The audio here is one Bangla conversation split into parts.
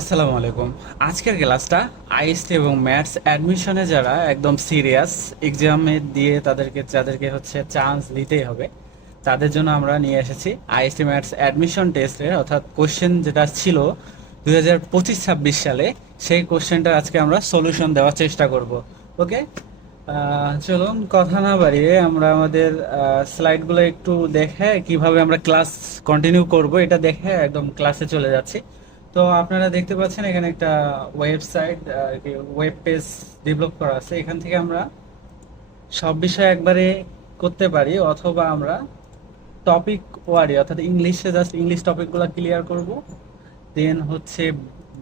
আসসালামু আলাইকুম। আজকের ক্লাসটা আইএসটি এবং ম্যাথস অ্যাডমিশনে যারা একদম সিরিয়াস এক্সামে দিয়ে যাদেরকে হচ্ছে চান্স দিতেই হবে তাদের জন্য আমরা নিয়ে এসেছি আইএসটি ম্যাথস অ্যাডমিশন টেস্টের অর্থাৎ কোশ্চেন যেটা ছিল 2025-26 সালে সেই কোশ্চেনটা আজকে আমরা সলিউশন দেওয়ার চেষ্টা করব। ওকে, চলুন কথা না বাড়িয়ে আমরা আমাদের স্লাইডগুলো একটু দেখে কিভাবে আমরা ক্লাস কন্টিনিউ করব এটা দেখে একদম ক্লাসে চলে যাচ্ছি। তো আপনারা দেখতে পাচ্ছেন এখানে একটা ওয়েবসাইট, ওয়েব পেজ ডেভেলপ করা আছে। এখান থেকে আমরা সব বিষয় একবারে করতে পারি, অথবা আমরা টপিক ওয়ারি অর্থাৎ ইংলিশে জাস্ট ইংলিশ টপিকগুলো ক্লিয়ার করব, দেন হচ্ছে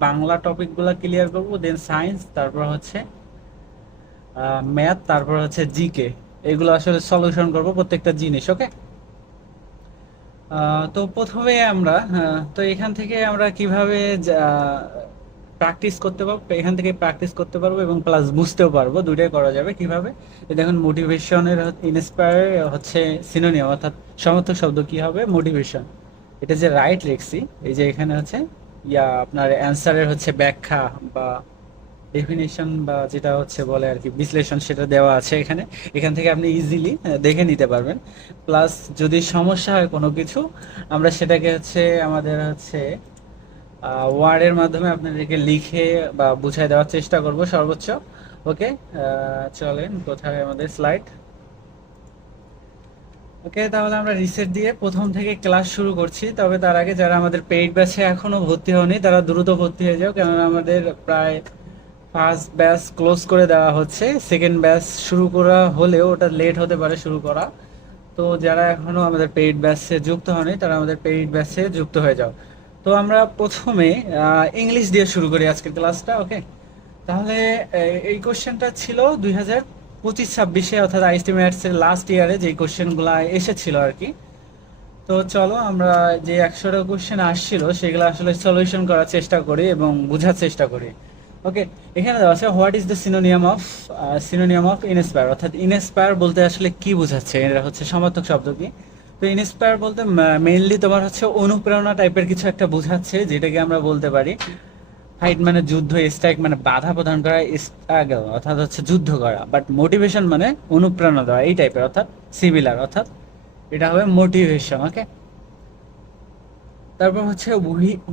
বাংলা টপিকগুলো ক্লিয়ার করব, দেন সায়েন্স, তারপর হচ্ছে ম্যাথ, তারপর হচ্ছে জিকে। এগুলো আসলে সলিউশন করব প্রত্যেকটা জিনিস। ওকে, তো প্রথমে আমরা তো এখান থেকে আমরা কিভাবে প্র্যাকটিস করতে পারবো, এখান থেকে প্র্যাকটিস করতে পারবো এবং প্লাস বুঝতেও পারবো, দুইটাই করা যাবে কিভাবে। এই দেখুন মোটিভেশনের ইন্সপায়ার হচ্ছে সিনোনিম অর্থাৎ সমর্থক শব্দ কি হবে, মোটিভেশন। এটা যে রাইট লিখছি, এই যে এখানে হচ্ছে আপনার অ্যান্সারের হচ্ছে ব্যাখ্যা বা ডেফিনেশন বা যেটা হচ্ছে বলে আর কি বিশ্লেষণ, সেটা দেওয়া আছে এখানে। এখান থেকে আপনি ইজিলি দেখে নিতে পারবেন। প্লাস যদি সমস্যা হয় কোনো কিছু, আমরা সেটাকে হচ্ছে আমাদের হচ্ছে ওয়ার্ডের মাধ্যমে আপনাদেরকে লিখে বা বুঝাই দেওয়ার চেষ্টা করব সর্বোচ্চ। ওকে, চলেন কোথায় আমাদের স্লাইড। ওকে, তাহলে আমরা রিসেট দিয়ে প্রথম থেকে ক্লাস শুরু করছি। তবে তার আগে যারা আমাদের পেইড ব্যাচে এখনো ভর্তি হয়নি তারা দ্রুত ভর্তি হয়ে যাও, কেননা আমাদের প্রায় ফার্স্ট ব্যাচ ক্লোজ করে দেওয়া হচ্ছে। সেকেন্ড ব্যাচ শুরু করা হলেও ওটা লেট হতে পারে শুরু করা। তো যারা এখনো আমাদের পেইড ব্যাচে যুক্ত হয়নি তারা আমাদের পেইড ব্যাচে যুক্ত হয়ে যাও। তো আমরা প্রথমে ইংলিশ দিয়ে শুরু করি আজকের ক্লাসটা। ওকে, তাহলে এই কোশ্চেনটা ছিল 2025-26 অর্থাৎ আইএসটি ম্যাথস এর লাস্ট ইয়ারে যে কোশ্চেনগুলো এসেছিল আর কি। তো চলো আমরা যে 100টা কোশ্চেন আসছিল সেগুলো আসলে সলিউশন করার চেষ্টা করি এবং বোঝার চেষ্টা করি। ওকে, এখানে দেওয়া আছে what is the সিনোনিয়াম of inspire, অর্থাৎ ইনস্পায়ার বলতে আসলে কি বোঝাচ্ছে, এটা হচ্ছে সমার্থক শব্দ কি। তো ইনস্পায়ার বলতে মেইনলি তোমার হচ্ছে অনুপ্রেরণা টাইপের কিছু একটা বোঝাচ্ছে, যেটাকে আমরা বলতে পারি ফাইট মানে যুদ্ধ, স্ট্রাইক মানে বাধা প্রদান করা, স্ট্রাগল অর্থাৎ হচ্ছে যুদ্ধ করা, বাট মোটিভেশন মানে অনুপ্রেরণা দেওয়া এই টাইপের, অর্থাৎ সিমিলার, অর্থাৎ এটা হবে মোটিভেশন। ওকে, তারপর হচ্ছে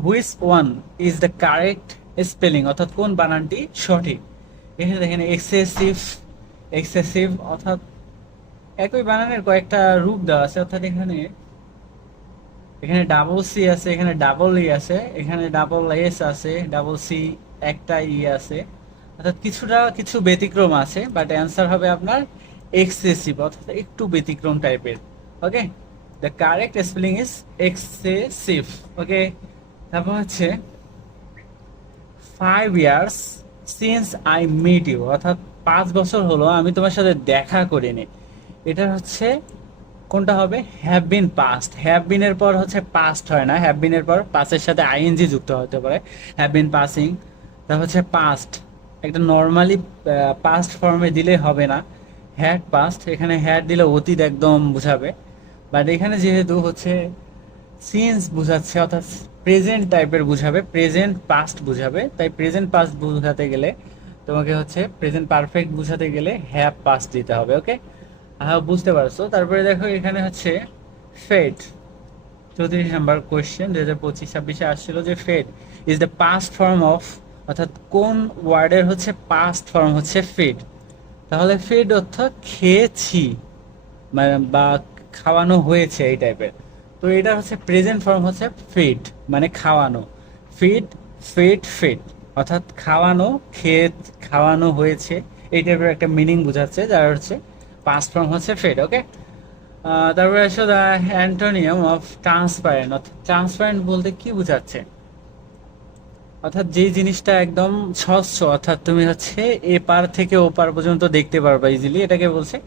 which one is the correct spelling, অর্থাৎ কোন বানানটি সঠিক। এখানে দেখেন এক্সেসিভ, এক্সেসিভ অর্থাৎ একই বানানের কয়েকটা রূপ দেওয়া আছে, অর্থাৎ এখানে এখানে ডাবল সি আছে, এখানে ডাবল ই আছে, এখানে ডাবল এস আছে, ডাবল সি একটা ই আছে, অর্থাৎ কিছু ব্যতিক্রম আছে, বাট অ্যান্সার হবে আপনার এক্সেসিভ অর্থাৎ একটু ব্যতিক্রম টাইপের। Okay, the correct spelling is excessive. Okay, তারপর হচ্ছে 5 years since I meet you, অর্থাৎ 5 বছর হলো আমি তোমার সাথে দেখা করিনি। এটা হচ্ছে কোনটা হবে, have been past. Have been এর পর হচ্ছে পাস্ট হয় না, হ্যাভ বিন এর পর পাস্টের সাথে আইএনজি যুক্ত হতে পারে। হ্যাভ বিন পাসিং, তা হচ্ছে পাস্ট একটা নর্মালি পাস্ট ফর্মে দিলে হবে না, হ্যাড পাস্ট, এখানে হ্যাড দিলে অতীত একদম বুঝাবে। বাট এখানে যেহেতু হচ্ছে সিন্স বুঝাচ্ছে অর্থাৎ প্রেজেন্ট টাইপের বুঝাবে, প্রেজেন্ট পাস্ট বুঝাবে, তাই প্রেজেন্ট পাস্ট বুঝাতে গেলে তোমাকে হচ্ছে প্রেজেন্ট পারফেক্ট বুঝাতে গেলে হ্যাভ পাস্ট দিতে হবে। ওকে, বুঝতে পারছো। তারপরে দেখো এখানে হচ্ছে ফেট, 34 নম্বর কোয়েশ্চেন 2025-26 আসছিল যে fed is the past form of, অর্থাৎ কোন ওয়ার্ডের হচ্ছে পাস্ট ফর্ম হচ্ছে ফেড। তাহলে ফেড অর্থাৎ খেয়েছি মানে বা খাওয়ানো হয়েছে এই টাইপের। তো এটা হচ্ছে প্রেজেন্ট ফর্ম হচ্ছে ফিড মানে খাওয়ানো, ফিড, ফিড অর্থাৎ খাওয়ানো, খেয়ে খাওয়ানো হয়েছে এই টাইপের একটা মিনিং বোঝাচ্ছে, যার হচ্ছে পাস্ট ফর্ম হচ্ছে ফিড। ওকে, তারপরে as the antonym of transparent, অর্থাৎ ট্রান্সপারেন্ট বলতে কি বোঝাচ্ছে, অর্থাৎ যেই জিনিসটা একদম স্বচ্ছ, অর্থাৎ তুমি হচ্ছে এ পার থেকে ও পার পর্যন্ত দেখতে পারবা ইজিলি, এটাকে বলছে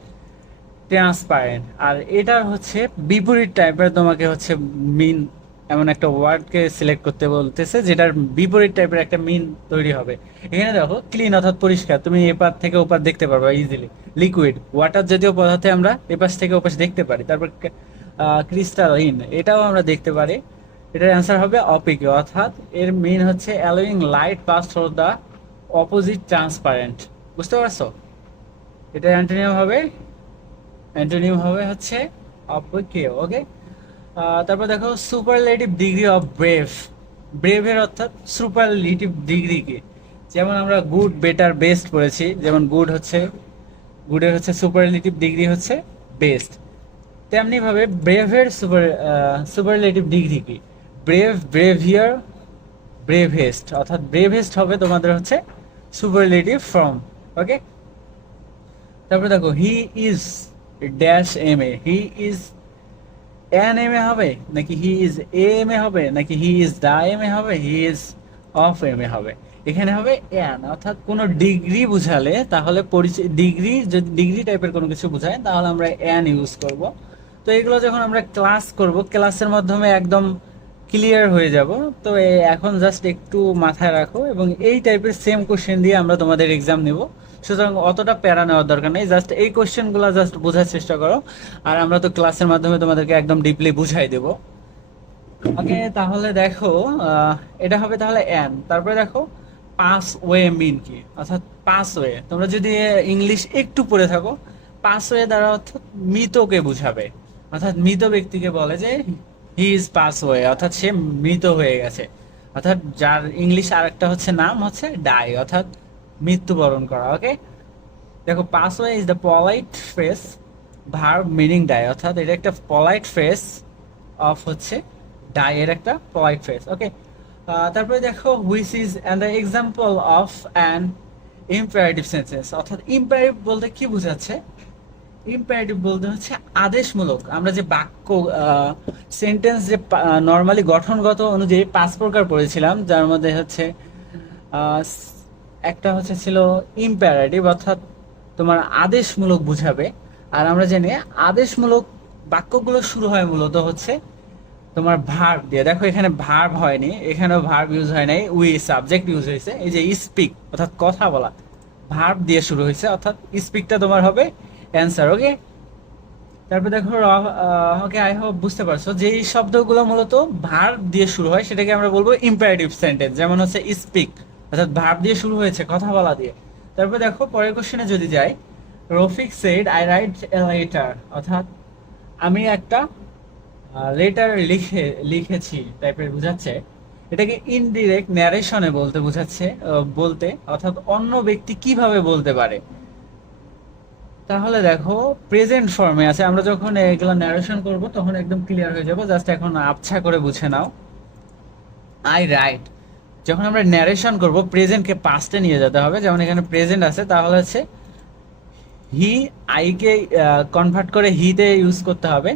ট্রান্সপারেন্ট। আর এটার হচ্ছে বিপরীত টাইপের তোমাকে হচ্ছে মিন, এমন একটা ওয়ার্ডকে সিলেক্ট করতে বলতেছে যেটার বিপরীত টাইপের একটা মিন তৈরি হবে। এখানে দেখো ক্লিন অর্থাৎ পরিষ্কার, তুমি এপার থেকে ওপার দেখতে পারবা ইজিলি। লিকুইড ওয়াটার জাতীয় পদার্থে আমরা এপাশ থেকে ওপাশ দেখতে পারি। তারপর ক্রিস্টালাইন, এটাও আমরা দেখতে পারি। এটার অ্যান্সার হবে অপিক, অর্থাৎ এর মিন হচ্ছে allowing light pass through the opposite transparent. বুঝতে পারছো? এটার অ্যান্টোনিম হবে হচ্ছে অপিকে। ওকে, তারপর দেখো সুপারলেটিভ ডিগ্রি অফ ব্রেভ। ব্রেভের অর্থাৎ সুপারলেটিভ ডিগ্রি কি? যেমন আমরা গুড, বেটার, বেস্ট পড়েছি, যেমন গুডের হচ্ছে সুপারলেটিভ ডিগ্রি হচ্ছে বেস্ট। তেমনি ভাবে ব্রেভের সুপারলেটিভ ডিগ্রি কি? ব্রেভ, ব্রেভিয়ার, ব্রেভেস্ট, অর্থাৎ ব্রেভেস্ট হবে তোমাদের হচ্ছে সুপারলেটিভ ফর্ম। ওকে, তারপরে দেখো he is dash M A, he is an M A হবে, নাকি he is A M A হবে, নাকি he is the M A হবে, he is of M A হবে? এখানে হবে এন, অর্থাৎ কোনো ডিগ্রি বুঝালে তাহলে পরিচয় ডিগ্রি, যদি ডিগ্রি টাইপের কোনো কিছু বুঝায় তাহলে আমরা এন ইউজ করব। তো এগুলো যখন আমরা ক্লাস করব, ক্লাসের মাধ্যমে একদম ক্লিয়ার হয়ে যাব। তো এখন জাস্ট একটু মাথায় রাখো, এবং এই টাইপের সেম কোশ্চেন দিয়ে আমরা তোমাদের এক্সাম নিব। সুতরাং অতটা প্যারা নেওয়ার দরকার নেই, জাস্ট এই কোশ্চেনগুলো জাস্ট বোঝার চেষ্টা করো। আর আমরা তো ক্লাসের মাধ্যমে তোমাদেরকে একদম ডিপলি বুঝাই দেব। ওকে, তাহলে দেখো এটা হবে তাহলে এন। তারপরে দেখো পাস ওয়ে মিন কি? অর্থাৎ পাস ওয়ে, তোমরা যদি ইংলিশ একটু পড়ে থাকো, পাস ওয়ে দ্বারা অর্থাৎ মৃতকে বুঝাবে। অর্থাৎ মৃত ব্যক্তিকে বলে যে হি ইজ পাস ওয়ে, অর্থাৎ সে মৃত হয়ে গেছে। অর্থাৎ যার ইংলিশ আরেকটা হচ্ছে নাম হচ্ছে ডাই, অর্থাৎ মৃত্যুবরণ করা। ওকে, দেখো pass away is the polite phrase verb meaning die, অর্থাৎ এটা একটা পলাইট ফ্রেস অফ হচ্ছে ডাই এর একটা পলাইট ফ্রেস। ওকে, তারপরে দেখো which is and the example of an imperative sentence. অর্থাৎ ইম্পারেটিভ বলতে কি বোঝাচ্ছে? ইম্পারেটিভ বলতে হচ্ছে আদেশমূলক। আমরা যে বাক্য সেন্টেন্স যে নর্মালি গঠনগত অনুযায়ী 5 প্রকার পড়েছিলাম, যার মধ্যে হচ্ছে আহ, একটা হচ্ছে ছিল ইম্পারেটিভ, অর্থাৎ তোমার আদেশমূলক বুঝাবে। আর আমরা জানি আদেশমূলক বাক্যগুলো শুরু হয় মূলত হচ্ছে তোমার ভার্ব দিয়ে। দেখো এখানে ভার্ব হয়নি, এখানেও ভার্ব ইউজ হয় নাই, উই সাবজেক্ট ইউজ হয়েছে। এই যে স্পিক অর্থাৎ কথা বলা, ভার্ব দিয়ে শুরু হয়েছে, অর্থাৎ স্পিকটা তোমার হবে অ্যান্সার। ওকে, তারপর দেখো ওকে, আই হোপ বুঝতে পারছো যে এই শব্দগুলো মূলত ভার্ব দিয়ে শুরু হয় সেটাকে আমরা বলবো ইম্পারেটিভ সেন্টেন্স। যেমন হচ্ছে স্পিক, অর্থাৎ ভার্ব দিয়ে শুরু হয়েছে, কথা বলা দিয়ে। তারপর দেখো পরের কোশ্চেনে যদি যাই, Rafiq said I write a letter, অর্থাৎ আমি একটা লেটার লিখেছি টাইপের বুঝাচ্ছে। এটাকে ইনডিরেক্ট ন্যারেশনে বলতে বুঝাচ্ছে, বলতে অর্থাৎ অন্য ব্যক্তি কিভাবে বলতে পারে। তাহলে দেখো প্রেজেন্ট ফর্মে আছে, আমরা যখন এগুলো ন্যারেশন করব তখন একদম ক্লিয়ার হয়ে যাব, জাস্ট এখন আবছা করে বুঝে নাও। আই রাইট, যখন আমরা ন্যারেশন করব প্রেজেন্টকে পাস্টে নিয়ে যেতে হবে। যেমন এখানে প্রেজেন্ট আছে, তাহলে হচ্ছে হি, আইকে কনভার্ট করে হিতে ইউজ করতে হবে।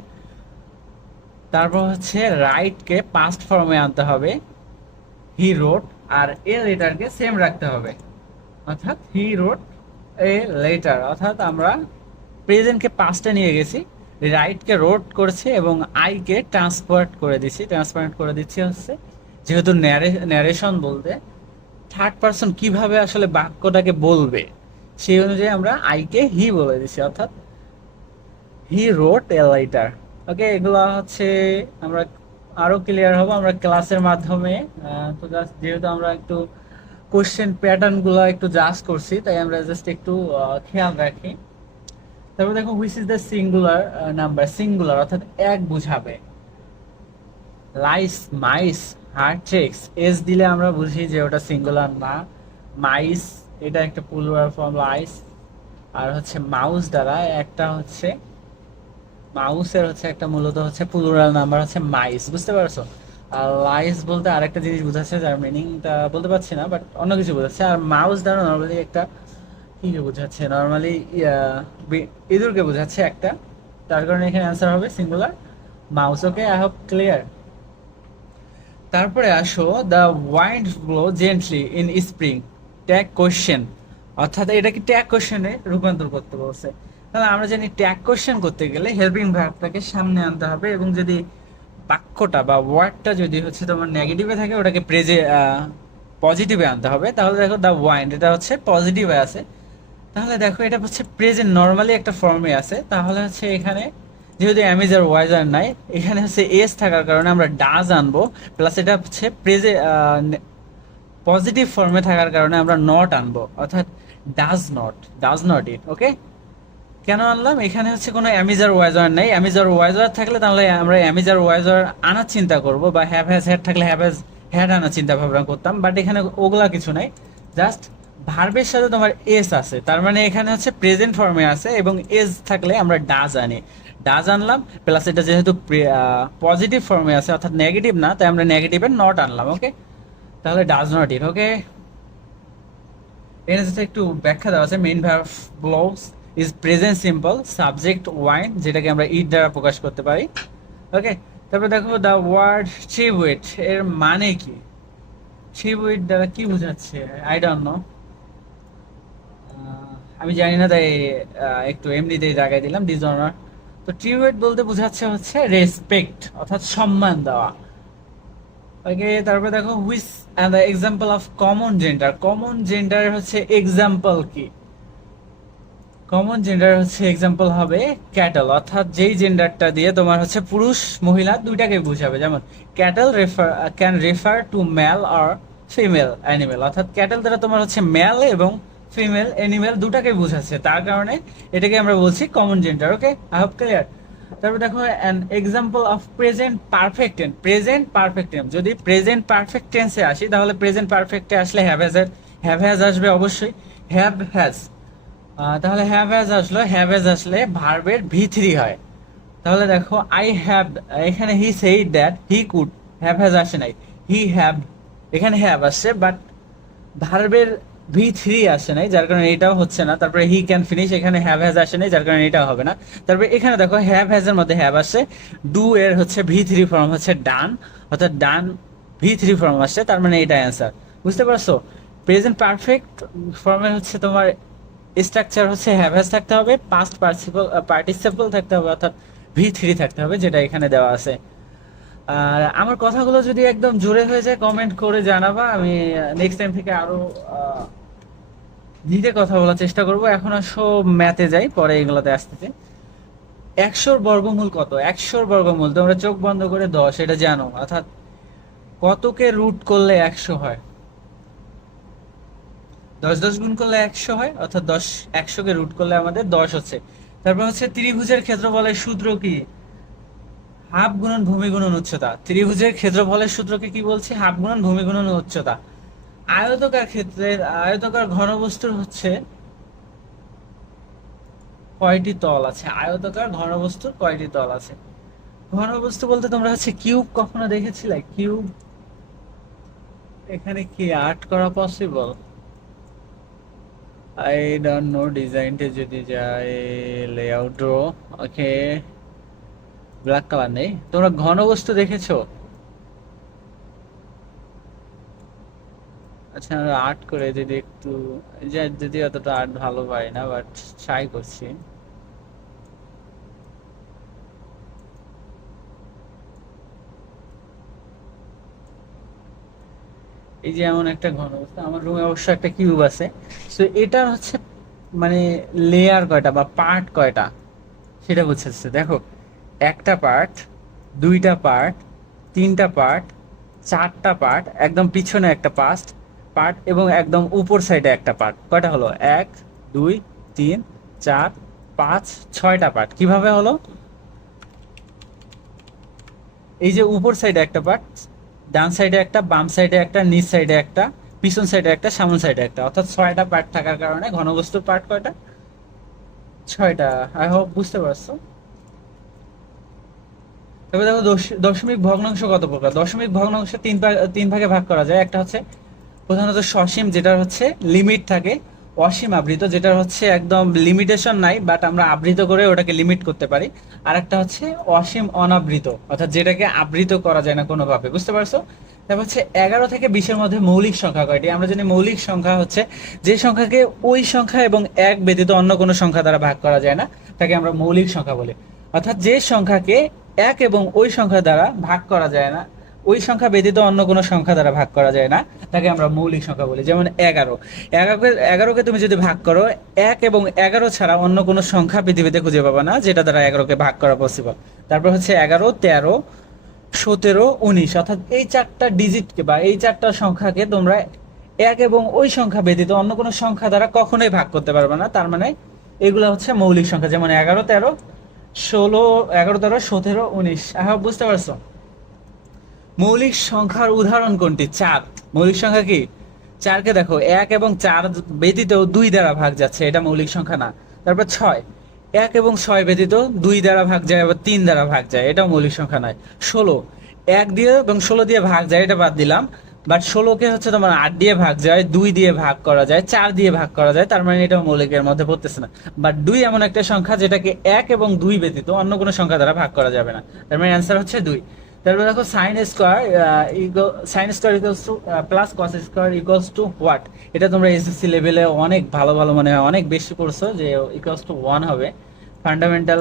তারপর হচ্ছে রাইটকে পাস্ট ফর্মে আনতে হবে, he wrote, R A লেটারকে same রাখতে হবে, অর্থাৎ হি রোড এ লেটার। অর্থাৎ আমরা প্রেজেন্টকে পাস্টে নিয়ে গেছি, রাইটকে রোড করছি, এবং আইকে ট্রান্সপারেন্ট করে দিচ্ছি হচ্ছে, যেহেতু ন্যারেশন বলতে থার্ড পার্সন কিভাবে আসলে বাক্যটাকে বলবে সেই অনুযায়ী আমরা আইকে হি বলে দিচ্ছি, অর্থাৎ হি রোট এ লেটার। ওকে, এগুলো হচ্ছে আমরা আরো ক্লিয়ার হবো আমরা ক্লাসের মাধ্যমে। তো জাস্ট যেহেতু আমরা একটু কোশ্চেন প্যাটার্ন গুলো একটু জাজ করছি, তাই আমরা জাস্ট একটু খেয়াল রাখি। তারপর দেখো which is the singular number, singular অর্থাৎ এক বুঝাবে। লাইস, মাইস, হার্ট্রিক্স, এস দিলে আমরা বুঝি যে ওটা সিঙ্গুলার না। মাইস এটা একটা প্লুরাল ফর্ম লাইস। আর হচ্ছে মাউস দ্বারা একটা হচ্ছে মাউসের হচ্ছে একটা মূলত হচ্ছে প্লুরাল নাম্বার হচ্ছে মাইস, বুঝতে পারছো? আর লাইস বলতে আরেকটা জিনিস বোঝাচ্ছে, যার মিনিংটা বলতে পারছি না, বাট অন্য কিছু বোঝাচ্ছে। আর মাউস দ্বারা নর্মালি একটা কি বোঝাচ্ছে, নর্মালি ইঁদুরকে বোঝাচ্ছে একটা, তার কারণে এখানে অ্যান্সার হবে singular mouse. Okay, I hope clear. তারপরে as the wind blow gently in spring, tag question, অর্থাৎ এটাকে ট্যাগ কোশ্চেনে রূপান্তর করতে বলছে। তাহলে আমরা জানি ট্যাগ কোশ্চেন করতে গেলে হেল্পিং ভার্বটাকে সামনে আনতে হবে, এবং যদি বাক্যটা বা ওয়ার্ডটা যদি হচ্ছে তোমার নেগেটিভে থাকে ওটাকে পজিটিভে আনতে হবে। তাহলে দেখো দ্য ওয়াইন্ড এটা হচ্ছে পজিটিভে আছে, তাহলে দেখো এটা হচ্ছে প্রেজেন্ট নর্মালি একটা ফর্মে আছে, তাহলে হচ্ছে এখানে যেহেতু অ্যামিজার ওয়াইজার নাই, এখানে হচ্ছে এস থাকার কারণে আমরা ডাজ আনবো, প্লাস এটা হচ্ছে পজিটিভ ফর্মে থাকার কারণে আমরা নট আনবো, অর্থাৎ ডাজ নট ইট। ওকে, কেন আনলাম? এখানে হচ্ছে কোনো অ্যামিজার ওয়াইজার নেই। অ্যামিজার ওয়াইজার থাকলে তাহলে আমরা অ্যামিজার ওয়াইজার আনার চিন্তা করব, বা হ্যাভ হ্যাজ হ্যাড থাকলে হ্যাভ হ্যাজ হ্যাড আনার চিন্তা ভাবনা করতাম, বাট এখানে ওগুলা কিছু নাই। জাস্ট ভার্বের সাথে তোমার এস আছে, তার মানে এখানে হচ্ছে প্রেজেন্ট ফর্মে আছে, এবং এস থাকলে আমরা ডাজ আনি। ডাজ আনলাম, প্লাস এটা যেহেতু পজিটিভ ফর্মে আছে অর্থাৎ নেগেটিভ না, তাই আমরা নেগেটিভের নট আনলাম। ওকে, তাহলে ডাজ নট ইট। ওকে, এখানে যেটা একটু ব্যাখ্যা দেওয়া আছে, main verb blows is present simple, subject wine, যেটাকে আমরা ইট দ্বারা প্রকাশ করতে পারি। ওকে, তারপর দেখো দ্য ওয়ার্ড ট্রিবিউট এর মানে কি? ট্রিবিউট দ্বারা কি বোঝাচ্ছে? আই ডোন্ট নো, আমি জানি না, তাই একটু এমনিতেই জায়গায় দিলাম ডিসঅনার। তো ট্রিবিউট বলতে বোঝাচ্ছে হচ্ছে রেসপেক্ট, অর্থাৎ সম্মান দেওয়া। ওকে, তারপর দেখো which and the example of common gender. Common gender হচ্ছে এক্সাম্পল কি? কমন জেন্ডার হচ্ছে এক্সাম্পল হবে ক্যাটল, অর্থাৎ যেই জেন্ডারটা দিয়ে তোমার হচ্ছে পুরুষ মহিলা দুইটাকে বুঝাবে। যেমন cattle can refer to mail or female animal, অর্থাৎ ক্যাটল দ্বারা তোমার হচ্ছে মেল এবং ফিমেল অ্যানিমেল দুটাকে বুঝাচ্ছে, তার কারণে এটাকে আমরা বলছি common gender. Okay, I hope clear. তারপর দেখো an example of present perfect tense. Present perfect tense, যদি প্রেজেন্ট পারফেক্ট টেন্সে আসি তাহলে প্রেজেন্ট পারফেক্টে আসলে হ্যাভ হ্যাজ আসবে অবশ্যই, হ্যাভ হ্যাজ। তাহলে হ্যাভ হ্যাজ আসলে ভার্বের ভি3 হয়। তাহলে দেখো আই হ্যাভ, এখানে he said that he could, have has আসে নাই, হি হ্যাভ, এখানে হ্যাভ আসছে, বাট ভার্বের ভি3 আসে নাই, যার কারণে এটাও হচ্ছে না। তারপরে হি ক্যান ফিনিশ, এখানে হ্যাভ হ্যাজ আসে নাই, যার কারণে এটাও হবে না। তারপরে এখানে দেখো হ্যাভ হ্যাজ এর মধ্যে হ্যাভ আসছে, ডু এর হচ্ছে ভি3 ফর্ম হচ্ছে ডান, অর্থাৎ ডান ভি3 ফর্ম আসছে, তার মানে এটা অ্যান্সার। বুঝতে পারছো? প্রেজেন্ট পারফেক্ট ফর্মের হচ্ছে তোমার স্ট্রাকচার হচ্ছে হ্যাভ হ্যাজ থাকতে হবে, পাস্ট পার্টিসিপল থাকতে হবে, অর্থাৎ ভি3 থাকতে হবে, যেটা এখানে দেওয়া আছে। আর আমার কথাগুলো যদি একদম জোরে হয়ে যায় কমেন্ট করে জানাবা, আমি নেক্সট টাইম থেকে আরো ধীরে কথা বলার চেষ্টা করব। এখন আসো ম্যাথে যাই, পরে এগুলোতে আসতেছে। 100-র বর্গমূল কত? 100-র বর্গমূল তোমরা চোখ বন্ধ করে 10 এটা জানো, অর্থাৎ কতকে রুট করলে 100 হয়? 10 গুণ করলে 100 হয়, অর্থাৎ 100কে রুট করলে আমাদের 10 হচ্ছে। তারপর হচ্ছে ত্রিভুজের ক্ষেত্রফলের সূত্র কি? হাফ গুণন ভূমি গুণন উচ্চতা। ত্রিভুজের ক্ষেত্রফলের সূত্রকে কি বলছি? হাফ গুণন ভূমি গুণন উচ্চতা। আয়তকার ক্ষেত্রে আয়তকার ঘনবস্তুর হচ্ছে কয়টি তল আছে? আয়তকার ঘনবস্তুর কয়টি তল আছে? ঘনবস্তু বলতে তোমরা হচ্ছে কিউব কখনো দেখেছিলে? কিউব, এখানে কি আর্ট করা পসিবল? আই ডোন্ট নো, ডিজাইনটা যদি যায় লেআউট ড্র, ওকে, ব্ল্যাক কালার নেই। তোমরা ঘনবস্তু দেখেছো? আচ্ছা, আমরা আর্ট করে যদি একটু, যদি অতটা আর্ট ভালো পারি না, বাট ট্রাই করছি। এই যে এমন একটা ঘনবস্তু, আমার রুমে অবশ্য একটা কিউব আছে। তো এটার হচ্ছে মানে লেয়ার কয়টা বা পার্ট কয়টা সেটা বুঝাচ্ছে। দেখো, একটা পার্ট, দুইটা পার্ট, তিনটা পার্ট, চারটা পার্ট, একদম পিছনে একটা পার্ট এবং একদম উপর সাইডে একটা পার্ট। কয়টা হলো? 1, 2, 3, 4, 5, 6টা পার্ট। কিভাবে হলো? এই যে উপর সাইডে একটা পার্ট, ডান সাইডে একটা, বাম সাইডে একটা, নিচ সাইডে একটা, পিছন সাইডে একটা, সামন সাইডে একটা, অর্থাৎ 6টা পার্ট থাকার কারণে ঘনবস্তুর পার্ট কয়টা? 6টা। আই হোপ বুঝতে পারছো। তবে দেখো দশমিক ভগ্নাংশ কত প্রকার? দশমিক ভগ্নাংশ তিন ভাগে ভাগ করা যায়। একটা হচ্ছে প্রধানত সসীম, যেটার হচ্ছে লিমিট থাকে, অসীম আবৃত, যেটার হচ্ছে একদম লিমিটেশন নাই, বাট আমরা আবৃত করে ওটাকে লিমিট করতে পারি। আর একটা হচ্ছে অসীম অনাবৃত, অর্থাৎ যেটাকে আবৃত করা যায় না কোনোভাবে। বুঝতে পারছো? তারপর হচ্ছে 11 থেকে 20-এর মধ্যে মৌলিক সংখ্যা কয়টি? আমরা জানি মৌলিক সংখ্যা হচ্ছে যে সংখ্যাকে ওই সংখ্যা এবং এক ব্যতীত অন্য কোনো সংখ্যা দ্বারা ভাগ করা যায় না, তাকে আমরা মৌলিক সংখ্যা বলি। অর্থাৎ যে সংখ্যাকে এক এবং ওই সংখ্যা দ্বারা ভাগ করা যায় না, ওই সংখ্যা ব্যতীত অন্য কোনো সংখ্যা দ্বারা ভাগ করা যায় না, তাকে আমরা মৌলিক সংখ্যা বলি। যেমন 11, 11কে তুমি যদি ভাগ করো, 1 এবং 11 ছাড়া অন্য কোনো সংখ্যা পৃথিবীতে খুঁজে পাবে না যেটা দ্বারা 11কে ভাগ করা পসিবল। তারপর হচ্ছে 11, 13, 17, 19, অর্থাৎ এই চারটা ডিজিটকে বা এই চারটা সংখ্যাকে তোমরা এক এবং ওই সংখ্যা ব্যতীত অন্য কোনো সংখ্যা দ্বারা কখনোই ভাগ করতে পারবে না। তার মানে এগুলো হচ্ছে মৌলিক সংখ্যা। যেমন 11, 13, 16, 11, 13, 17, 19। বুঝতে পারছো? মৌলিক সংখ্যার উদাহরণ কোনটি? 4। মৌলিক সংখ্যা কি? 4কে দেখো, 1 এবং 4 ব্যতীত 2 দ্বারা ভাগ যাচ্ছে, এটা মৌলিক সংখ্যা না। তারপর 6, 1 এবং 6 ব্যতীত 2 দ্বারা ভাগ যায়, আবার 3 দ্বারা ভাগ যায়, এটাও মৌলিক সংখ্যা নয়। 16, 1 দিয়ে এবং 16 দিয়ে ভাগ যায়, এটা বাদ দিলাম। বাট 16কে হচ্ছে তোমার 8 দিয়ে ভাগ যায়, 2 দিয়ে ভাগ করা যায়, 4 দিয়ে ভাগ করা যায়, তার মানে এটাও মৌলিকের মধ্যে পড়তেছে না। বাট 2 এমন একটা সংখ্যা যেটাকে 1 এবং 2 ব্যতীত অন্য কোনো সংখ্যা দ্বারা ভাগ করা যাবে না, তার মানে অ্যান্সার হচ্ছে 2। তারপর দেখো sine square equals to plus cos square equals to what. এটা তোমরা এসএসসি লেভেলে অনেক ভালো ভালো মানে অনেক বেশি পড়ছো যে ইকুয়ালস টু 1 হবে। ফান্ডামেন্টাল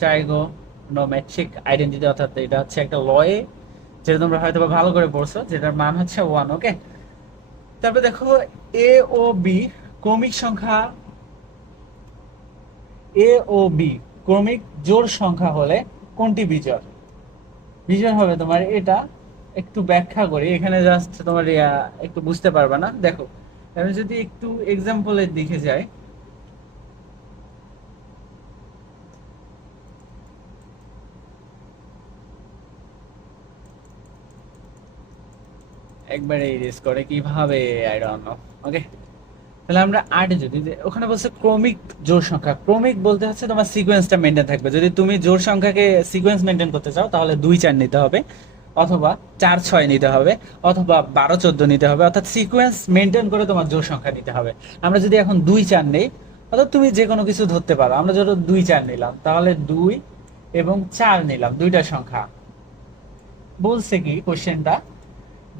ট্রাইগোনোমেট্রিক আইডেন্টিটি, অর্থাৎ এটা হচ্ছে একটা লয়ে যেটা তোমরা হয়তো ভালো করে পড়ছো, যেটার মান হচ্ছে 1। ওকে, তারপর দেখো এ ও বি ক্রমিক সংখ্যা, এ ও বি ক্রমিক জোড় সংখ্যা হলে কোনটি বিজোড়? বিজয় হবে তোমার এটা। একটু ব্যাখ্যা করি, এখানে জাস্ট তোমার একটু বুঝতে পারবে না। দেখো, আমি যদি একটু এক্সাম্পলের দিকে যাই, একবারে ইরেজ করে কিভাবে, আই ডোন্ট নো। ওকে, তাহলে আমরা আটে যদি ওখানে বলছে ক্রমিক জোড় সংখ্যা, ক্রমিক বলতে হচ্ছে তোমার সিকোয়েন্সটা মেনটেন থাকবে। যদি তুমি জোড় সংখ্যাকে সিকোয়েন্স মেনটেন করতে চাও তাহলে 2, 4 নিতে হবে, অথবা 4, 6 নিতে হবে, অথবা 12, 14 নিতে হবে, অর্থাৎ সিকোয়েন্স মেনটেন করে তোমার জোড় সংখ্যা নিতে হবে। আমরা যদি এখন 2, 4 নেই, অর্থাৎ তুমি যে কোনো কিছু ধরতে পারো। আমরা যদি 2, 4 নিলাম, তাহলে 2 এবং 4 নিলাম, দুইটা সংখ্যা। বলছে কি কোশ্চেনটা,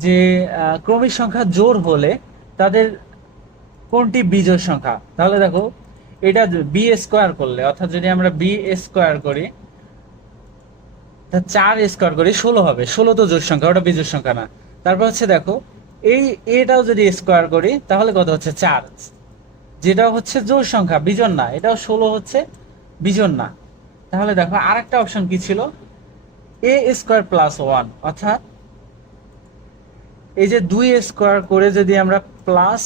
যে ক্রমিক সংখ্যা জোড় হলে তাদের কোনটি বিজোড় সংখ্যা? তাহলে দেখো, এটা বি স্কোয়ার করলে, অর্থাৎ যদি আমরা বি স্কোয়ার করি, 4 স্কোয়ার করি 16 হবে। 16 তো জোড় সংখ্যা, ওটা বিজোড় সংখ্যা না। তারপর হচ্ছে দেখো, এই এটাও যদি স্কোয়ার করি তাহলে কত হচ্ছে? 4, যেটাও হচ্ছে জোড় সংখ্যা, বিজোড় না। এটাও 16 হচ্ছে, বিজোড় না। তাহলে দেখো আরেকটা অপশন কি ছিল, এ স্কোয়ার প্লাস 1, অর্থাৎ এই যে 2 স্কোয়ার করে যদি আমরা প্লাস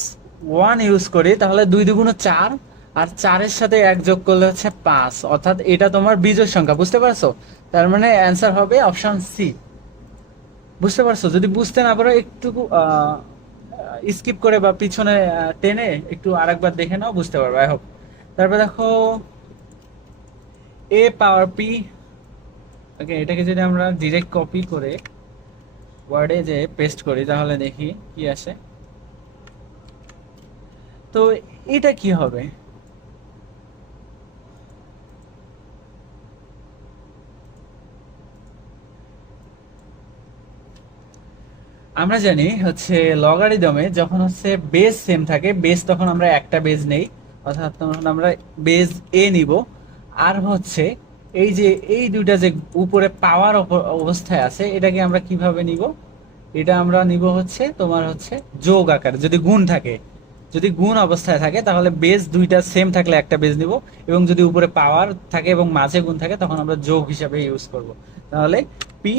1 ইউজ করি তাহলে 2 দুগুণ 4, আর 4-এর সাথে 1 যোগ করলে হচ্ছে 5, অর্থাৎ এটা তোমার বিজোড় সংখ্যা। বুঝতে পারছো? তার মানে অ্যান্সার হবে অপশন সি। বুঝতে পারছো? যদি বুঝতে না পারো একটু স্কিপ করে বা পিছনে টেনে একটু আরেকবার দেখে নাও, বুঝতে পারবে আই হোপ। তারপর দেখো এ পাওয়ার পি। ওকে, এটাকে যদি আমরা ডিরেক্ট কপি করে ওয়ার্ডে যে পেস্ট করি তাহলে দেখি কি আসে। তো এটা কি হবে? আমরা জানি হচ্ছে লগারিদমে যখন হচ্ছে বেস সেম থাকে, বেস তখন আমরা একটা বেস নেই, অর্থাৎ তখন আমরা বেস এ নিব। আর হচ্ছে এই যে এই দুইটা যে উপরে পাওয়ার অবস্থায় আছে, এটাকে আমরা কিভাবে নিব? এটা আমরা নিব হচ্ছে তোমার হচ্ছে যোগ আকারে। যদি গুণ থাকে, যদি গুণ অবস্থায় থাকে তাহলে বেস দুইটা সেম থাকলে একটা বেস নিব, এবং যদি উপরে পাওয়ার থাকে এবং মাঝে গুণ থাকে তখন আমরা যোগ হিসাবে ইউজ করব। তাহলে পি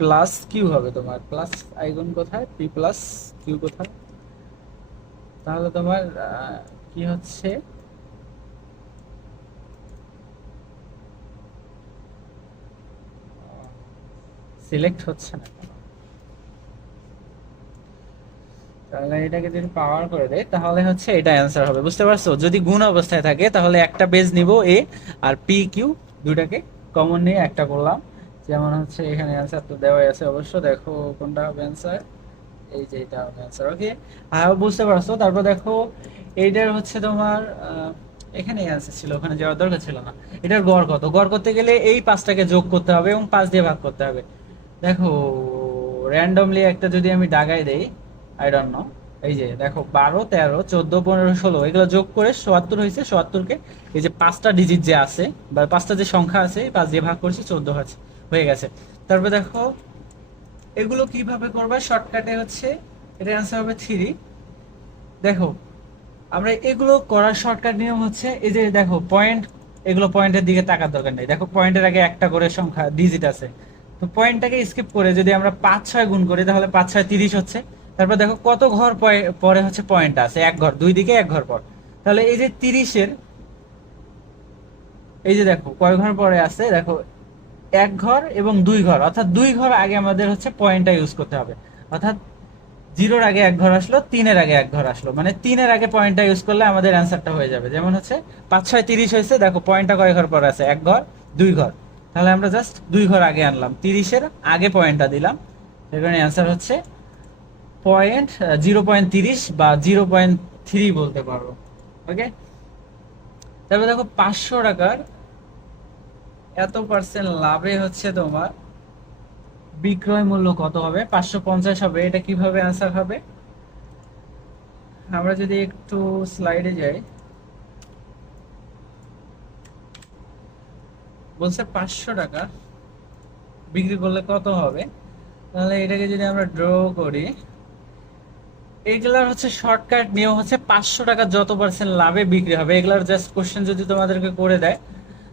প্লাস কিউ হবে তোমার। প্লাস আই গুণ কোথায়, পি প্লাস কিউ কোথায়? তাহলে তোমার কি হচ্ছে, সিলেক্ট হচ্ছে না। তাহলে এটাকে যদি পাওয়ার করে দেয় তাহলে হচ্ছে এটা অ্যান্সার হবে। বুঝতে পারছো? যদি গুণ অবস্থায় থাকে তাহলে একটা বেজ নিব এ, আর পি কিউ দুইটাকে কমন নিয়ে একটা করলাম। যেমন হচ্ছে এখানে অ্যান্সার তো দেওয়াই আছে অবশ্য, দেখো কোনটা হবে অ্যান্সার, এই যে এটা হবে অ্যান্সার। ওকে, বুঝতে পারছো? তারপর দেখো এইটার হচ্ছে তোমার এখানে অ্যান্সার ছিল, ওখানে যাওয়ার দরকার ছিল না। এটার গড় কত? গড় করতে গেলে এই 5টাকে যোগ করতে হবে এবং 5 দিয়ে ভাগ করতে হবে। দেখো র্যান্ডমলি একটা যদি আমি দাগাই দেই, আই ডোন্ট নো, এই যে দেখো 12, 13, 14, 15, 16 এগুলো যোগ করে 77 হয়েছে। 77কে এই যে 5টা ডিজিট যে আছে বা 5টা যে সংখ্যা আছে, 5 দিয়ে ভাগ করছি, 14 হয়ে গেছে। তারপর দেখো এগুলো কিভাবে করবা শর্টকাটে হচ্ছে, এটার অ্যান্সার হবে 3। দেখো আমরা এগুলো করার শর্টকাট নিয়ম হচ্ছে এই যে দেখো পয়েন্ট, এগুলো পয়েন্টের দিকে তাকার দরকার নেই, দেখো পয়েন্টের আগে একটা করে সংখ্যা ডিজিট আছে, তো পয়েন্টটাকে স্কিপ করে যদি আমরা 5 6 গুণ করি তাহলে 5 6 30 হচ্ছে। তারপর দেখো কত ঘর পরে হচ্ছে পয়েন্ট আছে, এক ঘর, দুই দিকে এক ঘর পর, তাহলে এই যে 30-এর এই যে দেখো কয় ঘর পরে আছে, দেখো এক ঘর এবং দুই ঘর, অর্থাৎ দুই ঘর আগে আমাদের হচ্ছে পয়েন্টটা ইউজ করতে হবে, অর্থাৎ 0-র আগে এক ঘর আসলো, 3-এর আগে এক ঘর আসলো, মানে 3-এর আগে পয়েন্টটা ইউজ করলে আমাদের অ্যান্সারটা হয়ে যাবে। যেমন হচ্ছে 5 6 30 হয়েছে, দেখো পয়েন্টটা কয় ঘর পরে আছে, এক ঘর, দুই ঘর, তাহলে আমরা জাস্ট দুই ঘর আগে আনলাম, 30-এর আগে পয়েন্টটা দিলাম, সেই কারণে অ্যান্সার হচ্ছে 0.30 বা 0.3 বলতে পারবো। ওকে, তারপর দেখো 500 টাকার এত% লাভে হচ্ছে তোমার বিক্রয় মূল্য কত হবে, 550 হবে। এটা কিভাবে আনসার হবে, আমরা যদি একটু স্লাইডে যাই, বলছে 500 টাকা বিক্রি করলে কত হবে, তাহলে এটাকে যদি আমরা ড্র করি, এগুলার হচ্ছে শর্টকাট নিয়ম হচ্ছে 500 টাকা যত% লাভে বিক্রি হবে, এগুলার জাস্ট কোশ্চেন যদি তোমাদেরকে করে দেয়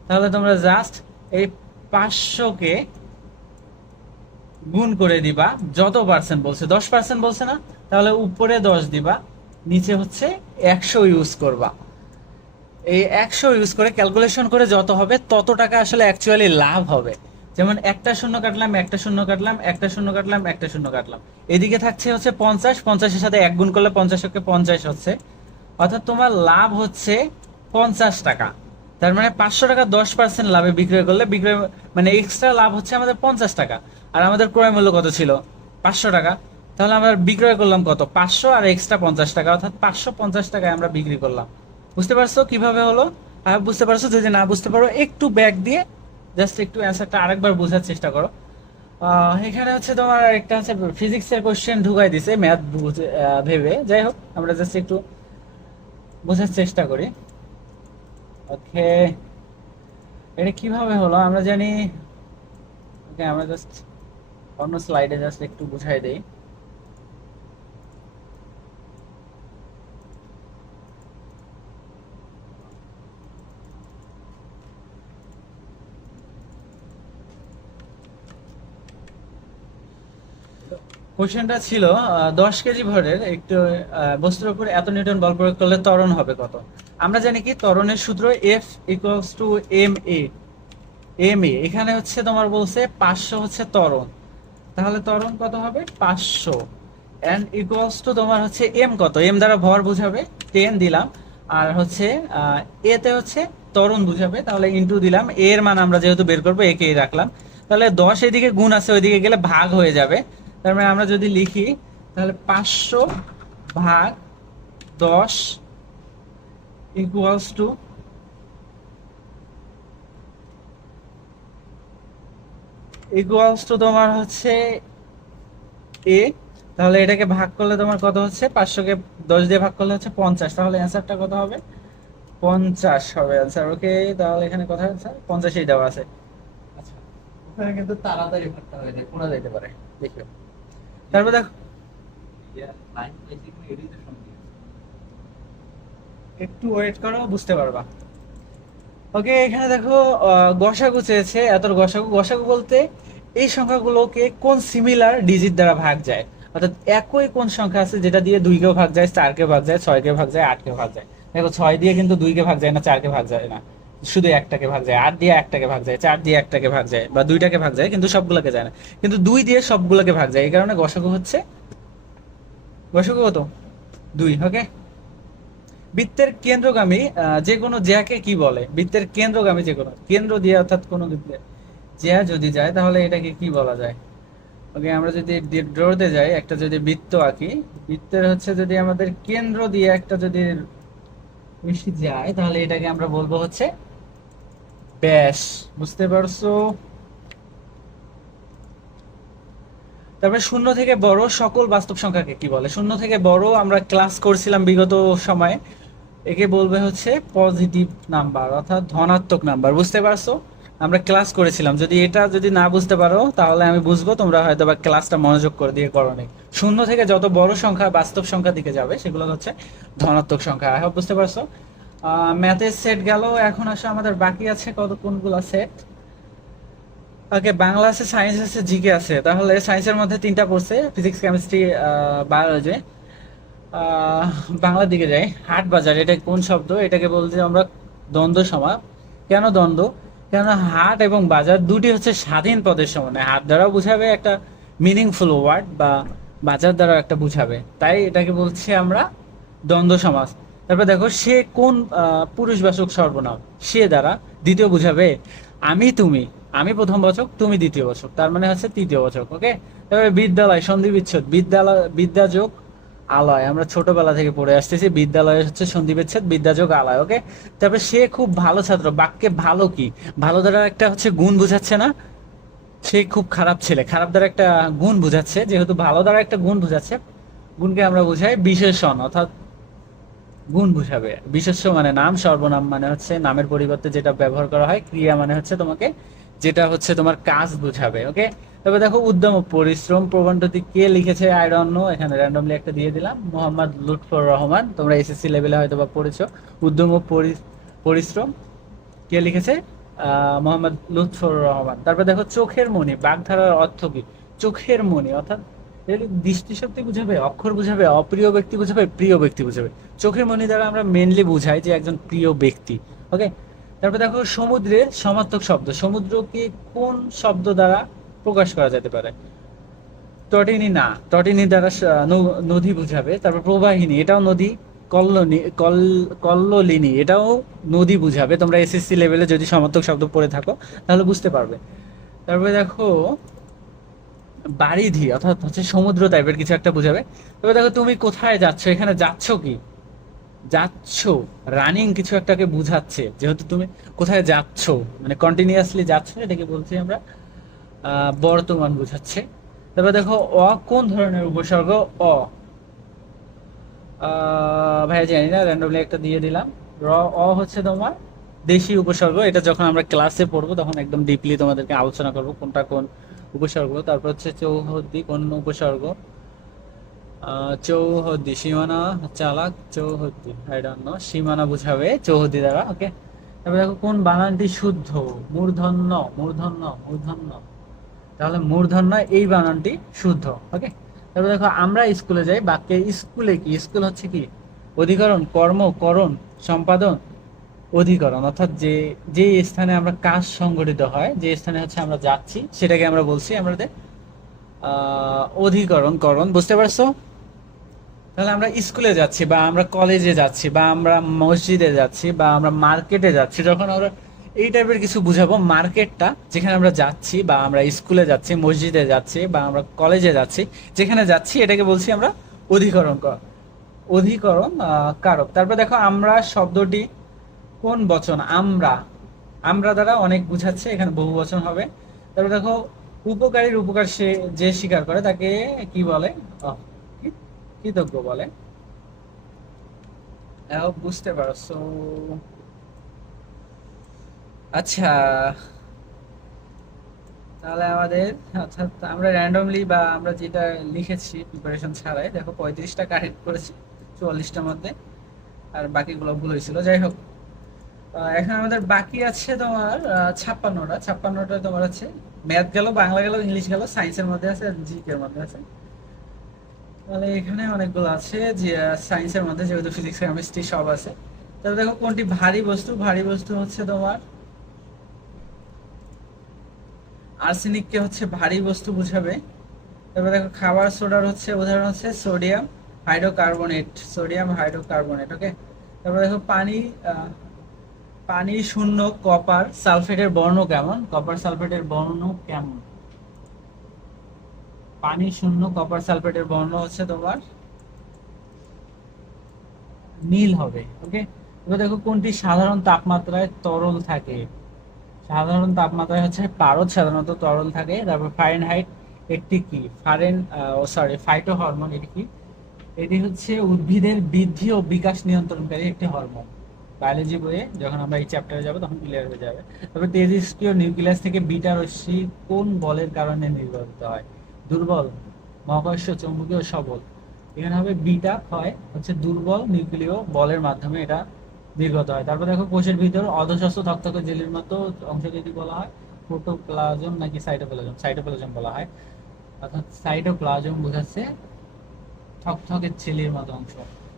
তাহলে তোমরা জাস্ট এই 500-কে গুণ করে দিবা, যত পার্সেন্ট বলছে, 10% বলছে না, তাহলে উপরে 10 দিবা, নিচে হচ্ছে 100 ইউজ করবা। এই 100 ইউজ করে ক্যালকুলেশন করে যত হবে তত টাকা আসলে অ্যাকচুয়ালি লাভ হবে। যেমন একটা শূন্য কাটলাম, একটা শূন্য কাটলাম, একটা শূন্য কাটলাম, একটা শূন্য কাটলাম, এদিকে থাকছে হচ্ছে 50, 50-এর সাথে এক গুণ করলে 50-কে 50 হচ্ছে, অর্থাৎ তোমার লাভ হচ্ছে 50 টাকা। তার মানে 500 টাকা 10% লাভে বিক্রয় করলে বিক্রয় মানে এক্সট্রা লাভ হচ্ছে আমাদের 50 টাকা, আর আমাদের ক্রয় মূল্য কত ছিল 500 টাকা, তাহলে আমরা বিক্রয় করলাম কত 500 আর এক্সট্রা 50 টাকা, অর্থাৎ 550 টাকায় আমরা বিক্রি করলাম। বুঝতে পারছো কিভাবে হলো? আর বুঝতে পারছো? যদি না বুঝতে পারো একটু ব্যাক দিয়ে জাস্ট একটু অ্যান্সারটা আরেকবার বোঝার চেষ্টা করো। এখানে হচ্ছে তোমার একটা হচ্ছে ফিজিক্সের কোশ্চেন ঢুকাই দিছে ম্যাথ ভেবে, যাই হোক আমরা জাস্ট একটু বোঝার চেষ্টা করি। ওকে, এটা কিভাবে হলো আমরা জানি। ওকে, আমরা জাস্ট অন্য স্লাইডে জাস্ট একটু বুঝাই দেই। কোশ্চেনটা ছিল 10 কেজি ভরের একটু বস্তুর উপর এত নিউটন বল প্রয়োগ করলে ত্বরণ হবে কত। আমরা জানি কি ত্বরণের সূত্র F ইকুয়ালস টু ma। এখানে হচ্ছে তোমার বলছে 500 হচ্ছে ত্বরণ, তাহলে ত্বরণ কত হবে 500, এন্ড ইকুয়ালস টু তোমার হচ্ছে m কত, m দ্বারা ভর বুঝাবে 10 দিলাম, আর হচ্ছে a তে হচ্ছে ত্বরণ বুঝাবে, তাহলে ইনটু দিলাম, a এর মান আমরা যেহেতু বের করবো a কেই রাখলাম, তাহলে 10 এদিকে গুণ আছে ওইদিকে গেলে ভাগ হয়ে যাবে, তার মানে আমরা যদি লিখি তাহলে 500 ভাগ 10 ইকুয়ালস টু তোমার হচ্ছে এ, তাহলে এটাকে ভাগ করলে তোমার কত হচ্ছে 500-কে 10 দিয়ে ভাগ করলে হচ্ছে 50, তাহলে অ্যান্সারটা কত হবে 50 হবে অ্যান্সার। ওকে, তাহলে এখানে কথা হচ্ছে 50-ই দেওয়া আছে। আচ্ছা, ওখানে কিন্তু তাড়াতাড়ি ভাগটা হয়ে যায়, কোনা যাইতে পারে দেখো। তারপর দেখো একটু ওয়েট করো, বুঝতে পারবা। ওকে, এখানে দেখো গসাগু চেয়েছে, এত গসাগু, গসাগু বলতে এই সংখ্যাগুলোকে কোন সিমিলার ডিজিট দ্বারা ভাগ যায়, অর্থাৎ একই কোন সংখ্যা আছে যেটা দিয়ে 2-কেও ভাগ যায়, 4-কে ভাগ যায়, 6-কে ভাগ যায়, 8-কে ভাগ যায়। দেখো 6 দিয়ে কিন্তু 2-কে ভাগ যায় না, 4-কে ভাগ যায় না, শুধু একটাকে ভাগ যায়, 8 দিয়ে একটাকে ভাগ যায়, 4 দিয়ে একটাকে ভাগ যায়, বা 2টাকে ভাগ যায় কিন্তু সবগুলোকে যায় না, কিন্তু 2 দিয়ে সবগুলোকে ভাগ যায়, এই কারণে গসাগু হচ্ছে, গসাগু কত 2। ওকে, বৃত্তের কেন্দ্রগামী যে কোনো জ্যাকে কি বলে, বৃত্তের কেন্দ্রগামী যে কোনো কেন্দ্র দিয়ে, অর্থাৎ কোনো জ্যা যদি যায় তাহলে এটাকে কি বলা যায়। ওকে, আমরা যদি ড্রতে যাই, একটা যদি বৃত্ত আঁকি, বৃত্তের হচ্ছে যদি আমাদের কেন্দ্র দিয়ে একটা যদি বেশি যায় তাহলে এটাকে আমরা বলবো হচ্ছে ব্যাস। বুঝতে পারছো? তারপরে শূন্য থেকে বড় সকল বাস্তব সংখ্যাকে কি বলে, শূন্য থেকে বড় আমরা ক্লাস করছিলাম বিগত সময়ে, একে বলবে হচ্ছে পজিটিভ নাম্বার, অর্থাৎ ধনাত্মক নাম্বার। বুঝতে পারছো? আমরা ক্লাস করেছিলাম। যদি এটা যদি না বুঝতে পারো তাহলে আমি বুঝবো তোমরা হয়তো বা ক্লাসটা মনোযোগ করে দিয়ে করো নাই। শূন্য থেকে যত বড় সংখ্যা বাস্তব সংখ্যা দিকে যাবে সেগুলো হচ্ছে ধনাত্মক সংখ্যা। আই হোপ বুঝতে পারছো। ম্যাথের সেট গেল, এখন আসলে আমাদের বাকি আছে কত কোনগুলা সেট। ওকে, বাংলা আছে, সায়েন্স আছে, জিকে আছে। তাহলে সায়েন্সের মধ্যে তিনটা পড়ছে, ফিজিক্স, কেমিস্ট্রি, বায়োলজি। আহ, বাংলার দিকে যাই। হাট বাজার, এটা কোন শব্দ? এটাকে বলছি আমরা দ্বন্দ্ব সমাস। কেন দ্বন্দ্ব? কেন হাট এবং বাজার দুটি হচ্ছে স্বাধীন পদের সমন্বয়। হাট দ্বারাও বুঝাবে একটা মিনিংফুল ওয়ার্ড, বা বাজার দ্বারাও একটা বুঝাবে, তাই এটাকে বলছি আমরা দ্বন্দ্ব সমাস। তারপর দেখো, সে কোন পুরুষবাচক সর্বনাম? সে দ্বারা দ্বিতীয় বুঝাবে। আমি তুমি, আমি প্রথম বাচক, তুমি দ্বিতীয় বাচক, তার মানে হচ্ছে তৃতীয় বাচক। ওকে। তারপরে বিদ্যালয়, সন্ধি বিচ্ছেদ, বিদ্যালয় বিদ্যা যোগ আলয়, আমরা ছোটবেলা থেকে পড়ে আসতেছি বিদ্যালয় হচ্ছে সন্ধি বিচ্ছেদ, বিদ্যা যোগ আলয়। ওকে। তারপরে সে খুব ভালো ছাত্র, বাক্যে ভালো কি? ভালো দ্বারা একটা হচ্ছে গুণ বুঝাচ্ছে না? সে খুব খারাপ ছেলে, খারাপ দ্বারা একটা গুণ বুঝাচ্ছে, যেহেতু ভালো দ্বারা একটা গুণ বুঝাচ্ছে, গুণকে আমরা বুঝাই বিশেষণ, অর্থাৎ গুণ বুঝাবে। বিশেষ্য মানে নাম, সর্বনাম মানে হচ্ছে নামের পরিবর্তে যেটা ব্যবহার করা হয়, ক্রিয়া মানে হচ্ছে তোমাকে যেটা হচ্ছে তোমার কাজ বুঝাবে। ওকে। তবে দেখো, উদ্যম ও পরিশ্রম প্রবন্ধটি কে লিখেছে? আই ডোন্ট নো, এখানে র্যান্ডমলি একটা দিয়ে দিলাম, মোহাম্মদ লুৎফর রহমান। তোমরা এসএসসি লেভেলে হয়তো বা পড়েছো। উদ্যম ও পরিশ্রম কে লিখেছে? মোহাম্মদ লুৎফর রহমান। তারপর দেখো, চোখের মণি, বাগধারার অর্থ কি? চোখের মণি অর্থাৎ এর দৃষ্টিশক্তি বুঝাবে, অক্ষর বুঝাবে, অপ্রিয় ব্যক্তি বুঝাবে, প্রিয় ব্যক্তি বুঝাবে। চোখের মণি দ্বারা আমরা মেনলি বুঝাই যে একজন প্রিয় ব্যক্তি। ওকে। তারপর দেখো, সমুদ্রের সমার্থক শব্দ, সমুদ্রকে কোন শব্দ দ্বারা প্রকাশ করা যেতে পারে? তটিনী না, তটিনী দ্বারা নদী বুঝাবে। তারপর প্রবাহিনী, এটাও নদী। কল্লোলিনী, এটাও নদী বুঝাবে। তোমরা এসএসসি লেভেলে যদি সমার্থক শব্দ পড়ে থাকো তাহলে বুঝতে পারবে। তারপরে দেখো, বারিধি অর্থাৎ হচ্ছে সমুদ্র টাইপের কিছু একটা বুঝাবে। তবে দেখো, তুমি কোথায় যাচ্ছ, এখানে যাচ্ছ কি? যাচ্ছ, রানিং কিছু একটাকে বুঝাচ্ছে, যেহেতু তুমি কোথায় যাচ্ছ মানে কন্টিনিউয়াসলি যাচ্ছ, এটাকে বলছি আমরা বর্তমান বুঝাচ্ছে। তারপর দেখো, অ কোন ধরনের উপসর্গ? অ ভাই জানি না, র্যান্ডমলি একটা দিয়ে দিলাম। র অ হচ্ছে তোমার দেশি উপসর্গ। এটা যখন আমরা ক্লাসে পড়বো তখন একদম ডিপলি তোমাদেরকে আলোচনা করবো কোনটা কোন উপসর্গ। তারপর হচ্ছে চৌহদ্দি, কোন উপসর্গ? চৌহদ্দি, সীমানা, চালাক, চৌহদ্দি, আই ডোন্ট নো, সীমানা বুঝাবে চৌহদ্দি দ্বারা। ওকে। তারপর দেখো, কোন বানানটি শুদ্ধ? মূর্ধন্য, মূর্ধন্য, মূর্ধন্য। তাহলে মূর্ধন্য এই বানানটি শুদ্ধ। ওকে। তারপর দেখো, আমরা স্কুলে যাই, বাক্যে স্কুলে কি? স্কুল হচ্ছে কি? অধিকরণ, কর্ম, করণ, সম্পাদন, অধিকরণ, অর্থাৎ যে যে স্থানে আমরা কাজ সংগঠিত হয়, যে স্থানে হচ্ছে আমরা যাচ্ছি, সেটাকে আমরা বলছি আমাদের অধিকরণ, করণ। বুঝতে পারছো? তাহলে আমরা স্কুলে যাচ্ছি, বা আমরা কলেজে যাচ্ছি, বা আমরা মসজিদে যাচ্ছি, বা আমরা মার্কেটে যাচ্ছি, যখন আমরা এই টাইপের কিছু বুঝাবো, মার্কেটটা যেখানে আমরা যাচ্ছি, বা আমরা স্কুলে যাচ্ছি, মসজিদে যাচ্ছি, বা আমরা কলেজে যাচ্ছি, যেখানে যাচ্ছি, এটাকে বলছি আমরা অধিকরণ অধিকরণ কারক। তারপর দেখো, আমরা শব্দটি কোন বচন? আমরা, আমরা দ্বারা অনেক বুঝাচ্ছে, এখানে বহু বচন হবে। তারপর দেখো, উপকারীর উপকার সে যে স্বীকার করে তাকে কি বলে? আহ, কি- কৃতজ্ঞ বলে। বুঝতে পারছো? আচ্ছা, তাহলে আমাদের, অর্থাৎ আমরা র্যান্ডমলি বা আমরা যেটা লিখেছি প্রিপারেশন ছাড়াই, দেখো 35টা কারেক্ট করেছি 44টার মধ্যে, আর বাকিগুলো ভুল হয়েছিল। যাই হোক, এখন আমাদের বাকি আছে তোমার 56টা। 56টা তোমার আছে ম্যাথ গেল, বাংলা গেল, ইংলিশ গেল, সায়েন্সের মধ্যে আছে, আর জিকে এর মধ্যে আছে। তাহলে এখানে অনেকগুলো আছে যে সায়েন্সের মধ্যে, যেহেতু ফিজিক্স, কেমিস্ট্রি সব আছে। তাহলে দেখো, কোনটি ভারী বস্তু? ভারী বস্তু হচ্ছে তোমার আর্সেনিককে হচ্ছে ভারী বস্তু বুঝাবে। তারপর দেখো, খাবার সোডার হচ্ছে উদাহরণ হচ্ছে সোডিয়াম হাইড্রোকার্বনেট, সোডিয়াম হাইড্রোকার্বনেট। ওকে। তারপর দেখো, পানি পানি শূন্য কপার সালফেটের বর্ণ কেমন? কপার সালফেটের বর্ণ কেমন? পানি শূন্য কপার সালফেটের বর্ণ হচ্ছে তোমার নীল হবে। ওকে। এবার দেখো, কোনটি সাধারণ তাপমাত্রায় তরল থাকে? সাধারণ তাপমাত্রায় হচ্ছে পারদ সাধারণত তরল থাকে। তারপর ফারেনহাইট একটি কি? ফাইটো হরমোন, এটি কি? এটি হচ্ছে উদ্ভিদের বৃদ্ধি ও বিকাশ নিয়ন্ত্রণকারী একটি হরমোন। বায়োলজি বইয়ে যখন আমরা এই চ্যাপ্টারে যাবো তখন ক্লিয়ার হয়ে যাবে। তবে তেজস্ক্রিয় নিউক্লিয়াস থেকে বিটা রশ্মি কোন বলের কারণে নির্গত হয়? দুর্বল, মহাকর্ষ, চৌম্বকীয়, সবল। এখানে হবে বিটা হয় হচ্ছে দুর্বল নিউক্লিয় বলের মাধ্যমে এটা নির্গত হয়। তারপর দেখো কোষের ভিতর অধঃস্থ থকথকে জেলির মতো অংশ যদি বলা হয় প্রোটোপ্লাজম নাকি সাইটোপ্লাজম? সাইটোপ্লাজম বলা হয়, অর্থাৎ সাইটোপ্লাজম বোঝাচ্ছে থকথকে ছেলের মতো অংশ।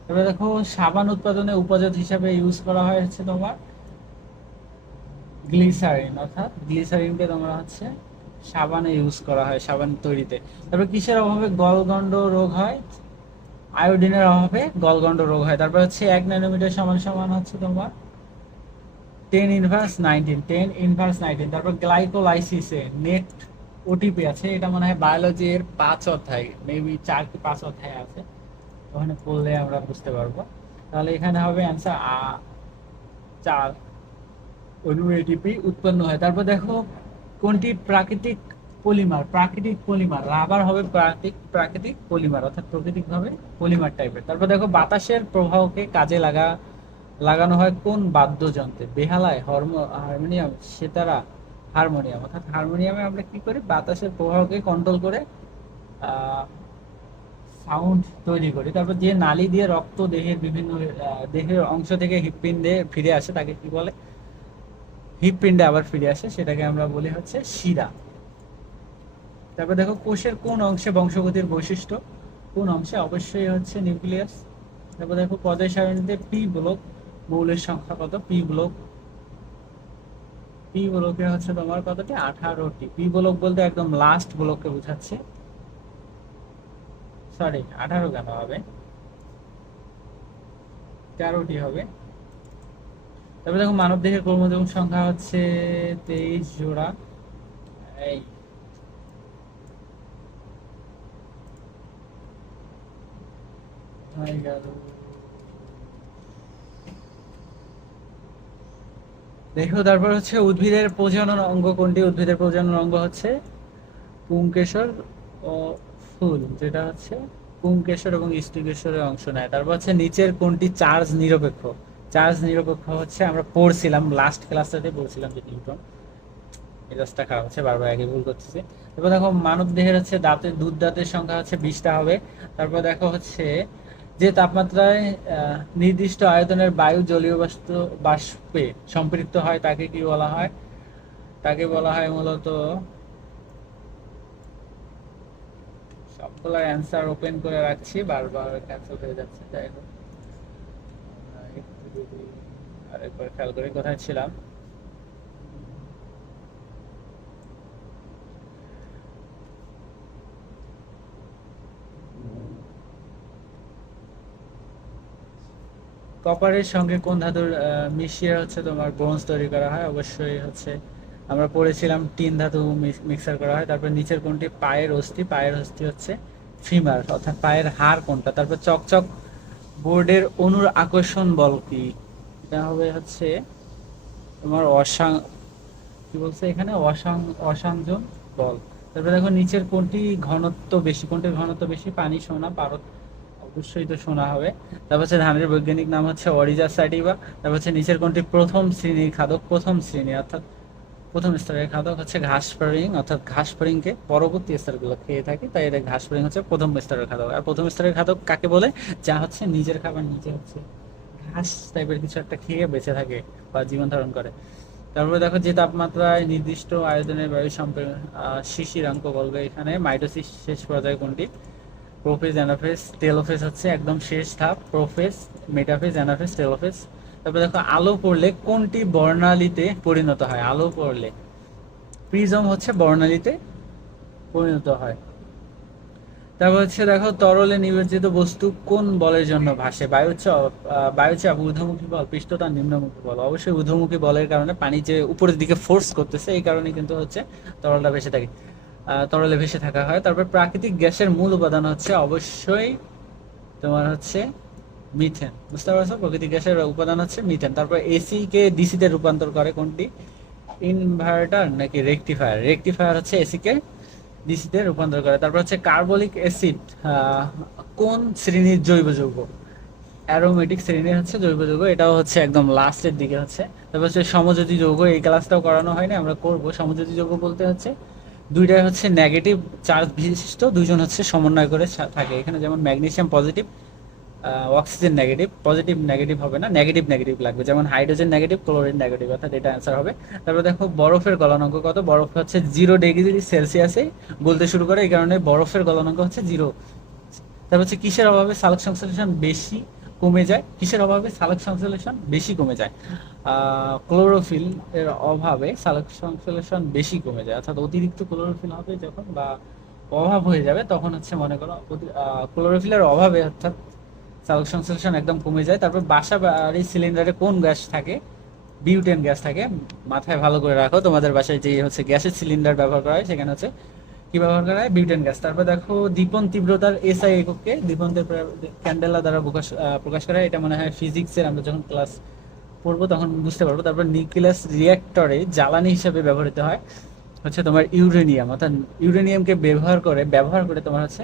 এবার দেখো সাবান উৎপাদনে উপজাত হিসাবে ইউজ করা হয় হচ্ছে তোমার গ্লিসারিন, অর্থাৎ গ্লিসারিনকে তোমরা হচ্ছে সাবানে ইউজ করা হয় সাবান তৈরিতে। তারপর কিসের অভাবে গলগন্ড রোগ হয়? আয়োডিনের অভাবে গলগন্ড রোগ হয়। তারপর হচ্ছে 1 ন্যানোমিটার সমান সমান হচ্ছে তোমার 10^19, 10^19। তারপর গ্লাইকোলাইসিসে নেট ওটিপি আছে, এটা মনে হয় বায়োলজির 5 অধ্যায়, মেবি 4 কি 5 অধ্যায় আছে, ওখানে পড়লে আমরা বুঝতে পারবো। তাহলে এখানে হবে অ্যান্সার 4 অণু এটিপি উৎপন্ন হয়। তারপর দেখো কোনটি প্রাকৃতিক পলিমার? প্রাকৃতিক পলিমার রাবার হবে প্রাকৃতিক পলিমার, অর্থাৎ প্রাকৃতিক ভাবে পলিমার টাইপের। তারপর দেখো বাতাসের প্রবাহকে কাজে লাগানো হয় কোন বাদ্যযন্ত্রে? বেহালায়, হারমোনিয়াম, সেতারা, হারমোনিয়াম। অর্থাৎ হারমোনিয়ামে আমরা কি করি? বাতাসের প্রবাহকে কন্ট্রোল করে সাউন্ড তৈরি করি। তারপর যে নালী দিয়ে রক্ত দেহের বিভিন্ন দেহের অংশ থেকে হৃৎপিণ্ডে ফিরে আসে তাকে কি বলে? হৃৎপিণ্ডে আবার ফিরে আসে সেটাকে আমরা বলি হচ্ছে শিরা। তারপর দেখো কোষের কোন অংশে বংশগতির বৈশিষ্ট্য? কোন অংশে? অবশ্যই হচ্ছে নিউক্লিয়াস। তারপর দেখো পর্যায় সারণীতে পি ব্লক মৌলের সংখ্যা কত? পি ব্লকে হচ্ছে তোমার কতটি? 18টি। পি ব্লক বলতে একদম লাস্ট ব্লককে বোঝাচ্ছে, সরি 18 কেন হবে, 13টি হবে। তারপরে দেখো মানব দেহের ক্রোমোজোম সংখ্যা হচ্ছে 23 জোড়া। এই হয়ে গেল। দেখো তারপর হচ্ছে উদ্ভিদের প্রজনন অঙ্গ কোনটি? উদ্ভিদের প্রজনন অঙ্গ হচ্ছে পুংকেশর ও ফুল, যেটা হচ্ছে পুংকেশর এবং স্টিকেশরের অংশ নেয়। তারপর হচ্ছে নিচের কোনটি চার্জ নিরপেক্ষ? চার্জ নিরপেক্ষ হচ্ছে আমরা পড়ছিলাম লাস্ট ক্লাসটাতে পড়ছিলাম যে নিউটন। মেজাজটা খারাপ হচ্ছে, বারবার আগে ভুল করতেছি। তারপর দেখো মানব দেহের হচ্ছে দুধ দাঁতের সংখ্যা হচ্ছে 20টা হবে। তারপর দেখো হচ্ছে যে তাপমাত্রায় নির্দিষ্ট আয়তনের বায়ু জলীয় বাষ্পে সম্পৃক্ত হয় তাকে কি বলা হয়? তাকে বলা হয় মূলত, সবগুলোর অ্যান্সার ওপেন করে রাখছি, বারবার ক্যান্সেল হয়ে যাচ্ছে। যাই হোক একটু যদি আরেকবার খেয়াল করি কোথায় ছিলাম। কপারের সঙ্গে কোন ধাতুর মিশিয়ে হচ্ছে তোমার ব্রোঞ্জ তৈরি করা হয়? অবশ্যই হচ্ছে আমরা পড়েছিলাম টিন ধাতু মিক্সার করা হয়। তারপর নিচের কোনটি পায়ের অস্থি? পায়ের অস্থি হচ্ছে ফিমার, অর্থাৎ পায়ের হাড় কোনটা? তারপর চকচক বোর্ডের অনুর আকর্ষণ বল কি? এটা হবে হচ্ছে তোমার কি বলছে এখানে? অসংযোগ বল। তারপরে দেখো নিচের কোনটি ঘনত্ব বেশি? কোনটির ঘনত্ব বেশি? পানি, সোনা, পারদ? অবশ্যই তো সোনা হবে। তারপর হচ্ছে ধানের বৈজ্ঞানিক নাম হচ্ছে অরিজা স্যাটিভা। তারপর হচ্ছে নিচের কোনটি প্রথম শ্রেণীর খাদক? প্রথম শ্রেণী অর্থাৎ প্রথম স্তরের খাদক হচ্ছে ঘাস ফড়িং, অর্থাৎ ঘাস ফড়িংকে পরবর্তী স্তরগুলো খেয়ে থাকে, তাই এটা ঘাস ফড়িং হচ্ছে প্রথম স্তরের খাদক। আর প্রথম স্তরের খাদক কাকে বলে? যা হচ্ছে নিজের খাবার নিজে হচ্ছে ঘাস টাইপের কিছু একটা খেয়ে বেঁচে থাকে বা জীবন ধারণ করে। তারপরে দেখো যে তাপমাত্রায় নির্দিষ্ট আয়তনের বায়ু শিশিরাঙ্ক বলবে এখানে মাইটোসিস শেষ পর্যায়ে কোনটি? প্রোফেজ, অ্যানাফেজ, টেলোফেজ হচ্ছে একদম শেষ ধাপ। Prophase, metaphase, anaphase, telophase. তারপরে দেখো আলো পড়লে কোনটি বর্ণালীতে পরিণত হয়? আলো পড়লে প্রিজম হচ্ছে বর্ণালীতে পরিণত হয়। তারপর হচ্ছে দেখো তরলে নিবেদিত বস্তু কোন বলের জন্য ভাসে? বায়ুচাপ, ঊর্ধ্বমুখী বল, পৃষ্ঠতাপ, নিম্নমুখী বল? অবশ্যই ঊর্ধ্বমুখী বলের কারণে পানি যে উপরের দিকে ফোর্স করতেছে এই কারণে কিন্তু হচ্ছে তরলটা ভেসে থাকে, তরলে ভেসে থাকা হয়। তারপর প্রাকৃতিক গ্যাসের মূল উপাদান হচ্ছে অবশ্যই তোমার হচ্ছে মিথেন। বুঝতে পারছো? প্রাকৃতিক গ্যাসের উপাদান হচ্ছে মিথেন। তারপর এসি কে ডিসি তে রূপান্তর করে কোনটি? ইনভার্টার নাকি রেকটিফায়ার? রেকটিফায়ার হচ্ছে এসি কে ডিসি তে রূপান্তর করে। তারপর হচ্ছে কার্বলিক অ্যাসিড কোন শ্রেণীর জৈব যৌগ? অ্যারোমেটিক শ্রেণীর হচ্ছে জৈব যৌগ, এটাও হচ্ছে একদম লাস্টের দিকে হচ্ছে। তারপর হচ্ছে সমযোজী যৌগ, এই ক্লাসটাও করানো হয়নি, আমরা করব। সমযোজী যৌগ বলতে হচ্ছে দুইটাই হচ্ছে নেগেটিভ চার্জ বিশিষ্ট, দুইজন হচ্ছে সমন্বয় করে থাকে। এখানে যেমন magnesium positive, oxygen negative, positive negative হবে না, নেগেটিভ নেগেটিভ লাগবে, যেমন হাইড্রোজেন নেগেটিভ, ক্লোরিন নেগেটিভ, অর্থাৎ এটা অ্যান্সার হবে। তারপর দেখো বরফের গলনাঙ্ক কত, বরফ হচ্ছে 0 ডিগ্রি সেলসিয়াসে গলতে শুরু করে, এই কারণে বরফের গলনাঙ্ক হচ্ছে 0। তারপর হচ্ছে কিসের অভাবে সালোক সংশ্লেষণ বেশি কমে যায়, কিসের অভাবে সালোক সংশ্লেষণ বেশি কমে যায়? ক্লোরোফিল এর অভাবে সালোক সংশ্লেষণ বেশি কমে যায়, অর্থাৎ অতিরিক্ত ক্লোরোফিল হবে যখন বা অভাব হয়ে যাবে তখন হচ্ছে মনে করো ক্লোরোফিলের অভাবে অর্থাৎ সালোক সংশ্লেষণ একদম কমে যায়। তারপর বাসা বাড়ি সিলিন্ডারে কোন গ্যাস থাকে? বিউটেন গ্যাস থাকে। মাথায় ভালো করে রাখো, তোমাদের বাসায় যে হচ্ছে গ্যাসের সিলিন্ডার ব্যবহার করা হয় সেখানে হচ্ছে কি ব্যবহার করা হয়? Butane gas. তারপর দেখো দীপন তীব্রতার এসআই এককে দীপন্তের ক্যান্ডেলা দ্বারা প্রকাশ করা হয়। এটা মনে হয় ফিজিক্সের আমরা যখন ক্লাস পড়বো তখন বুঝতে পারবো। তারপর নিউক্লিয়াস রিঅ্যাক্টরে জ্বালানি হিসেবে ব্যবহৃত হয় হচ্ছে তোমার ইউরেনিয়াম, অর্থাৎ ইউরেনিয়ামকে ব্যবহার করে তোমার হচ্ছে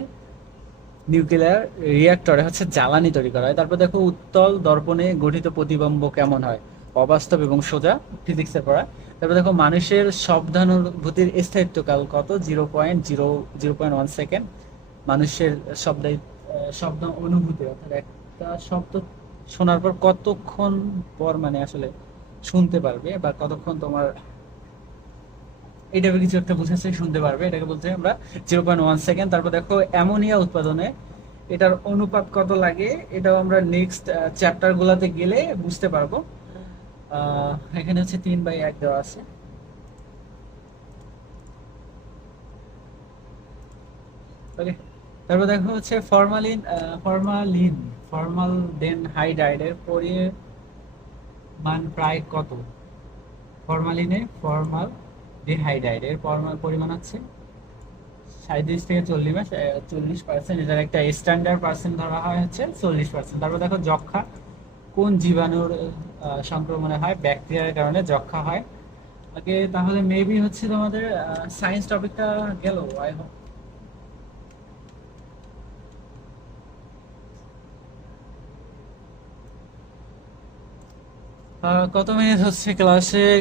নিউক্লিয়ার রিঅ্যাক্টরে হচ্ছে জ্বালানি তৈরি করা হয়। তারপর দেখো উত্তল দর্পণে গঠিত প্রতিবিম্ব কেমন হয়? অবাস্তব এবং সোজা, ফিজিক্সের পড়া। তারপর দেখো মানুষের শব্দানুভূতির স্থায়িত্বকাল কত? 0.1 সেকেন্ড। মানুষের শব্দ অনুভূতি, অর্থাৎ একটা শব্দ শোনার পর কতক্ষণ পর মানে আসলে শুনতে পারবে বা কতক্ষণ তোমার এই টাইপের কিছু একটা বুঝাচ্ছে, শুনতে পারবে, এটাকে বলতে আমরা 0.1 সেকেন্ড। তারপর দেখো অ্যামোনিয়া উৎপাদনে এটার অনুপাত কত লাগে? এটাও আমরা নেক্সট চ্যাপ্টার গুলাতে গেলে বুঝতে পারবো। এখানে হচ্ছে 3/1 দেওয়া আছে। ওকে, তারপর দেখো হচ্ছে ফরমালডেনহাইডের পরিমাণ প্রায় কত? ফরমালডিহাইডের পরিমাণ হচ্ছে 37 থেকে 40%। এটার একটা স্ট্যান্ডার্ড পার্সেন্ট ধরা হয় হচ্ছে 40%। তারপর দেখো যক্ষা কোন জীবাণুর সংক্রমণে হয়? ব্যাকটেরিয়ার কারণে যক্ষা হয়। ওকে, তাহলে মেবি হচ্ছে তোমাদের সায়েন্স টপিকটা গেল। আই হোপ কত মিনিট হচ্ছে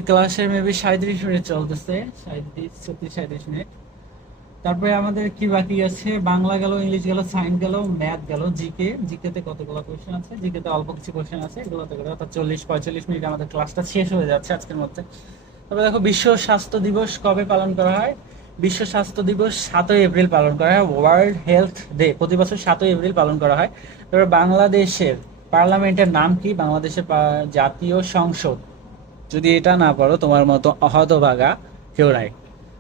ক্লাসে মেবি 37 মিনিট চলতেছে, 37 37 মিনিট। তারপরে আমাদের কি বাকি আছে? বাংলা গেল, ইংলিশ গেল, সায়েন্স গেল, ম্যাথ গেল, জিকে তে কতগুলো কোশ্চেন আছে? জিকে তে অল্প কিছু কোশ্চেন আছে, এগুলোতে করে অর্থাৎ 40 45 মিনিট আমাদের ক্লাসটা শেষ হয়ে যাচ্ছে আজকের মধ্যে। তবে দেখো বিশ্ব স্বাস্থ্য দিবস কবে পালন করা হয়? বিশ্ব স্বাস্থ্য দিবস 7ই এপ্রিল পালন করা হয়। ওয়ার্ল্ড হেলথ ডে প্রতি বছর 7ই এপ্রিল পালন করা হয়। তারপর বাংলাদেশের পার্লামেন্টের নাম কি? বাংলাদেশের জাতীয় সংসদ। যদি এটা না পারো তোমার মতো হতভাগা কেউ নাই।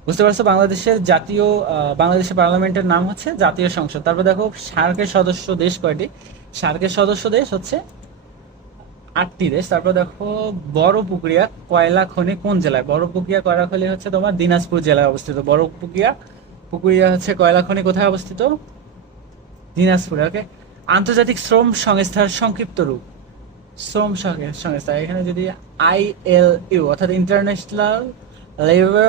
বুঝতে পারছো? বাংলাদেশের পার্লামেন্টের নাম হচ্ছে জাতীয় সংসদ। তারপর দেখো সার্কের সদস্য দেশ কয়টি? সার্কের সদস্য দেশ হচ্ছে 8টি দেশ। তারপর দেখো বড়পুকুরিয়া কয়লা খনি কোন জেলায়? বড়পুকুরিয়া কয়লা খনি হচ্ছে তোমার দিনাজপুর জেলায় অবস্থিত। পুকুরিয়া হচ্ছে কয়লা খনি কোথায় অবস্থিত? দিনাজপুরে। ওকে, আন্তর্জাতিক শ্রম সংস্থার সংক্ষিপ্ত রূপ? সংস্থা, এখানে যদি ILU অর্থাৎ ইন্টারন্যাশনাল লেবার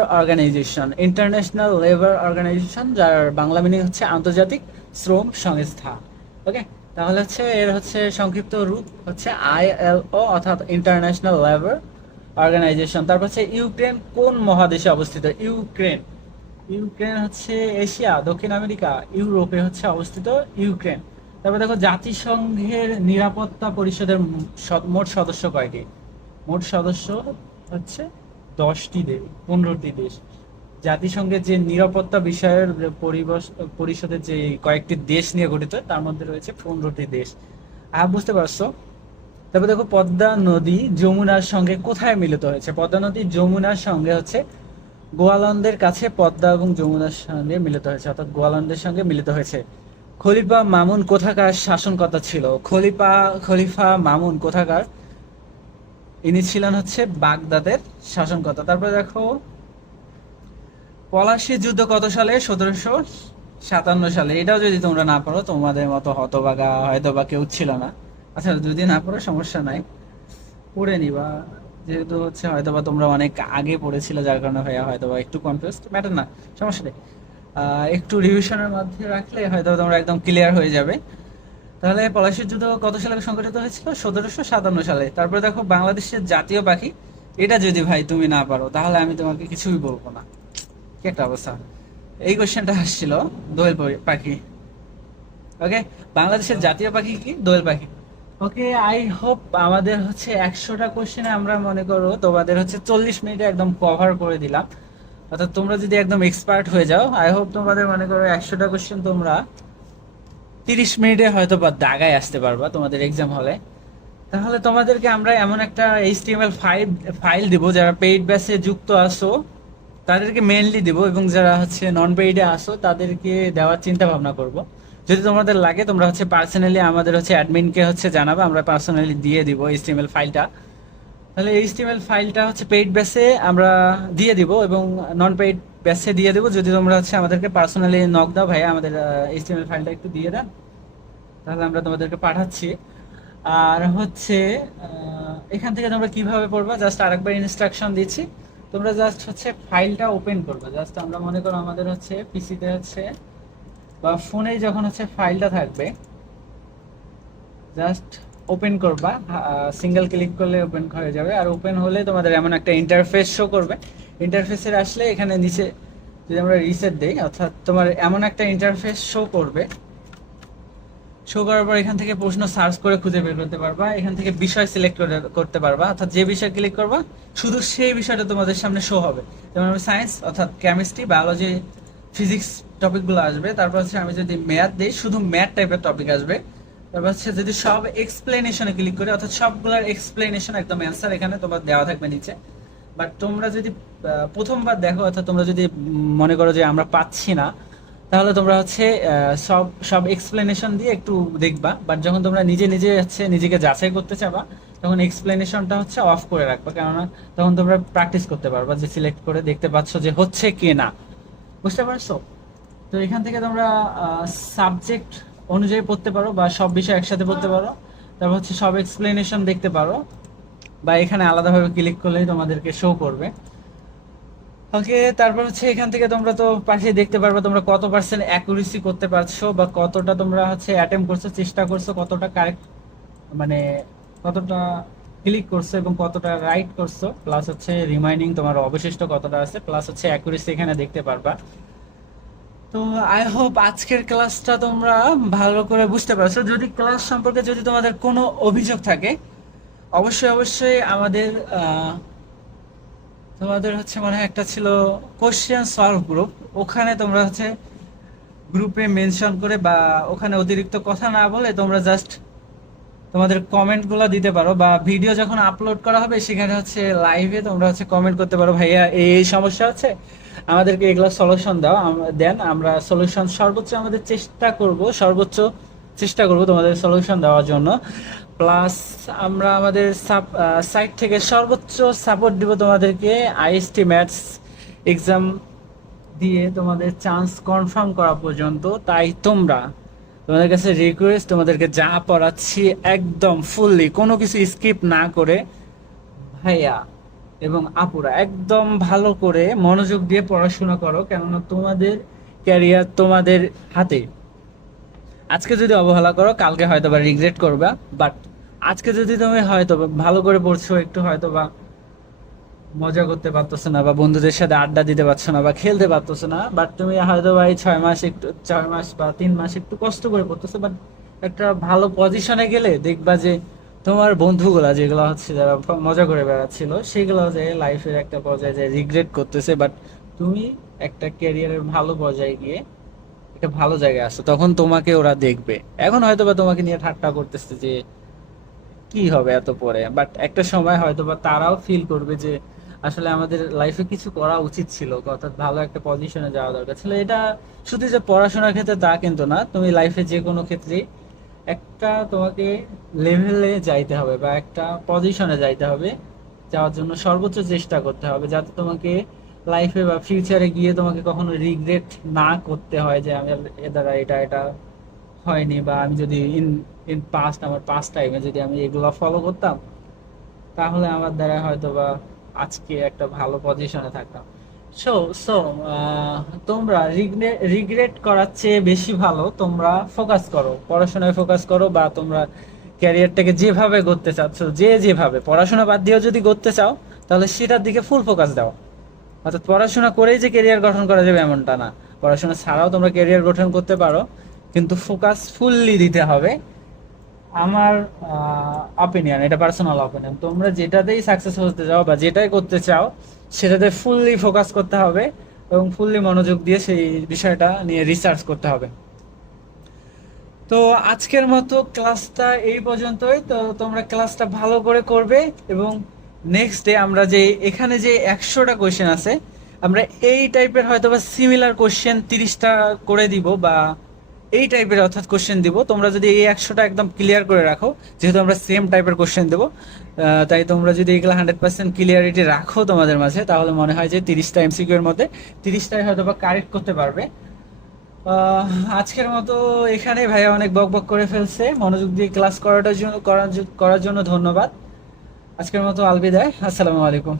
অর্গানাইজেশন, যার বাংলা মিনিং হচ্ছে আন্তর্জাতিক শ্রম সংস্থা। ওকে, তাহলে হচ্ছে এর হচ্ছে সংক্ষিপ্ত রূপ হচ্ছে ILO অর্থাৎ ইন্টারন্যাশনাল লেবার অর্গানাইজেশন। তারপর হচ্ছে ইউক্রেন কোন মহাদেশে অবস্থিত? ইউক্রেন হচ্ছে এশিয়া, দক্ষিণ আমেরিকা, ইউরোপে হচ্ছে অবস্থিত ইউক্রেন। তারপর দেখো জাতিসংঘের নিরাপত্তা পরিষদের মোট সদস্য কয়টি? মোট সদস্য হচ্ছে 15টি দেশ। জাতিসংঘের যে নিরাপত্তা বিষয়ের পরিষদের যে কয়েকটি দেশ নিয়ে গঠিত, তার মধ্যে রয়েছে 15টি দেশ। বুঝতে পারছো? তারপর দেখো পদ্মা নদী যমুনার সঙ্গে কোথায় মিলিত হয়েছে? পদ্মা নদী যমুনার সঙ্গে হচ্ছে গোয়ালন্দের কাছে পদ্মা এবং যমুনার সঙ্গে মিলিত হয়েছে, অর্থাৎ গোয়ালন্দের সঙ্গে মিলিত হয়েছে। খলিফা মামুন কোথাকার শাসনকর্তা ছিল? খলিফা মামুন কোথাকার? ইনি ছিলেন হচ্ছে বাগদাদের শাসনকর্তা। তারপরে দেখো পলাশী যুদ্ধ কত সালে? 1757 সালে। এটাও যদি তোমরা না পারো, তোমাদের মতো হতভাগা হয়তো বা কেউ ছিল না। আচ্ছা, যদি না পারো সমস্যা নাই, পড়ে নিবা, যেহেতু হচ্ছে হয়তো বা তোমরা অনেক আগে পড়েছিলে, যার কারণে ভাইয়া হয়তো বা একটু কনফিউজ, ম্যাটার না, সমস্যা নেই। একটু রিভিশনের মধ্যে রাখলে হয়তো তোমরা একদম ক্লিয়ার হয়ে যাবে। তাহলে পলাশির যুদ্ধ কত সালে সংঘটিত হয়েছিল? 1757 সালে। তারপরে দেখো বাংলাদেশের জাতীয় পাখি, এটা যদি ভাই তুমি না পারো তাহলে আমি তোমাকে কিছুই বলবো না। কি একটা অবস্থা। এই কোশ্চেনটা আসছিল দোয়েল পাখি। ওকে, বাংলাদেশের জাতীয় পাখি কি? দোয়েল পাখি। ওকে, আই হোপ আমাদের হচ্ছে 100টা কোশ্চেনে আমরা মনে করো তোমাদের হচ্ছে 40 মিনিটে একদম কভার করে দিলাম। অর্থাৎ তোমরা যদি একদম এক্সপার্ট হয়ে যাও, আই হোপ তোমাদের মনে করো 100টা কোশ্চেন তোমরা 30 মিনিটে হয়তো বা দাগায় আসতে পারবা তোমাদের এক্সাম হলে। তাহলে তোমাদেরকে আমরা এমন একটা এইচটিএমএল ফাইল ফাইল দিব, যারা পেইড ব্যাচে যুক্ত আসো তাদেরকে মেইনলি দিব, এবং যারা হচ্ছে নন পেইডে আসো তাদেরকে দেওয়ার চিন্তা ভাবনা করব। যদি তোমাদের লাগে তোমরা হচ্ছে পার্সোনালি আমাদের হচ্ছে অ্যাডমিনকে হচ্ছে জানাবে, আমরা পার্সোনালি দিয়ে দিব এইচটিএমএল ফাইলটা। তাহলে এইচটিএমএল ফাইলটা হচ্ছে পেইড ব্যাচে আমরা দিয়ে দিব এবং নন পেইড ব্যাচে দিয়ে দিব। যদি তোমরা হচ্ছে আমাদেরকে পার্সোনালি নক দাও, ভাইয়া আমাদের এইচটিএমএল ফাইলটা একটু দিয়ে দেন, তাহলে আমরা তোমাদেরকে পাঠাচ্ছি। আর হচ্ছে এখান থেকে তোমরা কিভাবে পড়বা, জাস্ট আরেকবার ইনস্ট্রাকশন দিচ্ছি। তোমরা জাস্ট হচ্ছে ফাইলটা ওপেন করবা। জাস্ট আমরা মনে করো আমাদের হচ্ছে পিসিতে হচ্ছে বা ফোনে যখন হচ্ছে ফাইলটা থাকবে, জাস্ট ওপেন করবা। সিঙ্গেল ক্লিক করলে ওপেন হয়ে যাবে। আর ওপেন হলে তোমাদের এমন একটা ইন্টারফেস শো করবে। ইন্টারফেসের আসলে এখানে নিচে যদি আমরা রিসেট দেই, অর্থাৎ তোমার এমন একটা ইন্টারফেস শো করবে। শো করার পর এখান থেকে প্রশ্ন সার্চ করে খুঁজে বের করতে পারবা। এখান থেকে বিষয় সিলেক্ট করতে পারবা, অর্থাৎ যে বিষয় ক্লিক করবা শুধু সেই বিষয়টা তোমাদের সামনে শো হবে। যেমন আমি সায়েন্স অর্থাৎ কেমিস্ট্রি, বায়োলজি, ফিজিক্স টপিকগুলো আসবে। তারপর হচ্ছে আমি যদি ম্যাথ দিই শুধু ম্যাথ টাইপের টপিক আসবে। তারপর হচ্ছে যদি সব এক্সপ্লেনেশনে ক্লিক করি, অর্থাৎ সবগুলোর এক্সপ্লেনেশন একদম অ্যান্সার এখানে তোমার দেওয়া থাকবে নিচে। বাট তোমরা যদি প্রথমবার দেখো, অর্থাৎ তোমরা যদি মনে করো যে আমরা পাচ্ছি না, তাহলে তোমরা হচ্ছে সব সব এক্সপ্লেনেশন দিয়ে একটু দেখবা। বাট যখন তোমরা নিজে নিজে হচ্ছে নিজেকে যাচাই করতে চাবা, তখন এক্সপ্লেনেশনটা হচ্ছে অফ করে রাখবা, কেননা তখন তোমরা প্র্যাকটিস করতে পারবা যে সিলেক্ট করে দেখতে পাচ্ছ যে হচ্ছে কি না। বুঝতে পারছো? তো এখান থেকে তোমরা সাবজেক্ট অনুযায়ী পড়তে পারো বা সব বিষয় একসাথে পড়তে পারো। তারপর হচ্ছে সব এক্সপ্লেনেশন দেখতে পারো, বা এখানে আলাদাভাবে ক্লিক করলেই তোমাদেরকে শো করবে। ওকে, তারপর হচ্ছে এখান থেকে তোমরা তো পাশে দেখতে পারবে তোমরা কত পার্সেন্ট অ্যাকুরেসি করতে পারছো, বা কতটা তোমরা হচ্ছে অ্যাটেম্প করছো, চেষ্টা করছো, কতটা কারেক্ট মানে কতটা ক্লিক করছো এবং কতটা রাইট করছো, প্লাস হচ্ছে রিমাইনিং তোমার অবশিষ্ট কতটা আছে, প্লাস হচ্ছে অ্যাকুরেসি এখানে দেখতে পারবা। তো আই হোপ আজকের ক্লাসটা তোমরা ভালো করে বুঝতে পারছো। যদি ক্লাস সম্পর্কে যদি তোমাদের কোনো অভিযোগ থাকে, অবশ্যই অবশ্যই আমাদের তোমাদের হচ্ছে মনে হয় একটা ছিল কোশ্চেন সলভ গ্রুপ, ওখানে তোমরা হচ্ছে গ্রুপে মেনশন করে বা ওখানে অতিরিক্ত কথা না বলে তোমরা জাস্ট তোমাদের কমেন্টগুলো দিতে পারো, বা ভিডিও যখন আপলোড করা হবে সেখানে হচ্ছে লাইভে তোমরা হচ্ছে কমেন্ট করতে পারো, ভাইয়া এই এই সমস্যা হচ্ছে, আমাদেরকে এগুলো সলিউশন দাও, দেন আমরা সলিউশন সর্বোচ্চ আমাদের চেষ্টা করব, সর্বোচ্চ চেষ্টা করব তোমাদের সলিউশন দেওয়ার জন্য। প্লাস আমরা আমাদের সাইট থেকে সর্বোচ্চ সাপোর্ট দিব তোমাদেরকে আইএসটি ম্যাথস এক্সাম দিয়ে তোমাদের চান্স কনফার্ম করা পর্যন্ত। তাই তোমাদের কাছে রিকোয়েস্ট, তোমাদেরকে যা পড়াচ্ছি একদম ফুললি কোনো কিছু স্কিপ না করে ভাইয়া এবং আপুরা একদম ভালো করে মনোযোগ দিয়ে পড়াশোনা করো, কেননা তোমাদের ক্যারিয়ার তোমাদের হাতে। আজকে যদি অবহেলা করো কালকে হয়তো বা রিগ্রেট করবা। বাট আজকে যদি তুমি হয়তো বা ভালো করে পড়ছো, একটু হয়তো বা মজা করতে পারতেছো না, বা বন্ধুদের সাথে আড্ডা দিতে পারছো না, বা খেলতে পারতেছো না, বাট তুমি হয়তো বা এই 6 মাস একটু 6 মাস বা 3 মাস একটু কষ্ট করে পড়তেছো, বাট একটা ভালো পজিশনে গেলে দেখবা যে তোমার বন্ধুগুলা যেগুলো হচ্ছে যারা মজা করে বেড়াচ্ছিল সেগুলো যে লাইফের একটা পর্যায়ে যে রিগ্রেট করতেছে, বাট তুমি একটা ক্যারিয়ারের ভালো পর্যায়ে গিয়ে একটা ভালো জায়গায় আসো, তখন তোমাকে ওরা দেখবে। এখন হয়তো বা তোমাকে নিয়ে ঠাট্টা করতেছে যে কি হবে এত পরে, বাট একটা সময় হয়তো বা তারাও ফিল করবে যে আসলে আমাদের লাইফে কিছু করা উচিত ছিল, অর্থাৎ ভালো একটা পজিশনে যাওয়া দরকার ছিল। এটা শুধু যে পড়াশোনার ক্ষেত্রে তা কিন্তু না, তুমি লাইফে যে কোনো ক্ষেত্রে একটা তোমাকে লেভেলে যাইতে হবে বা একটা পজিশনে যাইতে হবে। যাওয়ার জন্য সর্বোচ্চ চেষ্টা করতে হবে, যাতে তোমাকে লাইফে বা ফিউচারে গিয়ে তোমাকে কখনো রিগ্রেট না করতে হয় যে আমি এ দ্বারা এটা এটা হয়নি, বা আমি যদি ইন ইন পাস্ট আমার পাস্ট টাইমে যদি আমি এগুলো ফলো করতাম তাহলে আমার দ্বারা হয়তো বা আজকে একটা ভালো পজিশনে থাকতাম। সো সো তোমরা রিগ্রেট করার চেয়ে বেশি ভালো তোমরা ফোকাস করো, পড়াশোনায় ফোকাস করো, বা তোমরা ক্যারিয়ারটাকে যেভাবে গড়তে চাচ্ছ, যে যেভাবে পড়াশোনা বাদ দিয়েও যদি গড়তে চাও, তাহলে সেটার দিকে ফুল ফোকাস দাও। অর্থাৎ পড়াশোনা করেই যে ক্যারিয়ার গঠন করা যাবে এমনটা না, পড়াশোনা ছাড়াও তোমরা ক্যারিয়ার গঠন করতে পারো, কিন্তু ফোকাস ফুললি দিতে হবে। আমার অপিনিয়ন, এটা পার্সোনাল অপিনিয়ন, তোমরা যেটাতেই সাকসেস হতে চাও বা যেটাই করতে চাও সেটাতে ফুললি ফোকাস করতে হবে এবং ফুললি মনোযোগ দিয়ে সেই বিষয়টা নিয়ে রিসার্চ করতে হবে। তো আজকের মতো ক্লাসটা এই পর্যন্তই। তো তোমরা ক্লাসটা ভালো করে করবে এবং নেক্সট ডে আমরা যে এখানে যে 100টা কোয়েশ্চেন আছে, আমরা এই টাইপের হয়তো বা সিমিলার কোয়েশ্চেন 30টা করে দিব, বা এই টাইপের অর্থাৎ কোশ্চেন দিব। তোমরা যদি এই 100টা একদম ক্লিয়ার করে রাখো, যেহেতু আমরা সেম টাইপের কোশ্চেন দেবো, তাই তোমরা যদি এগুলো 100% ক্লিয়ারিটি রাখো তোমাদের মাঝে, তাহলে মনে হয় যে 30টা এমসিকিউ এর মধ্যে 30টাই হয়তো বা কারেক্ট করতে পারবে। আহ, আজকের মতো এখানে ভাইয়া অনেক বক বক করে ফেলছে, মনোযোগ দিয়ে ক্লাস করার জন্য ধন্যবাদ। আজকের মতো আলবিদায়, আসসালামু আলাইকুম।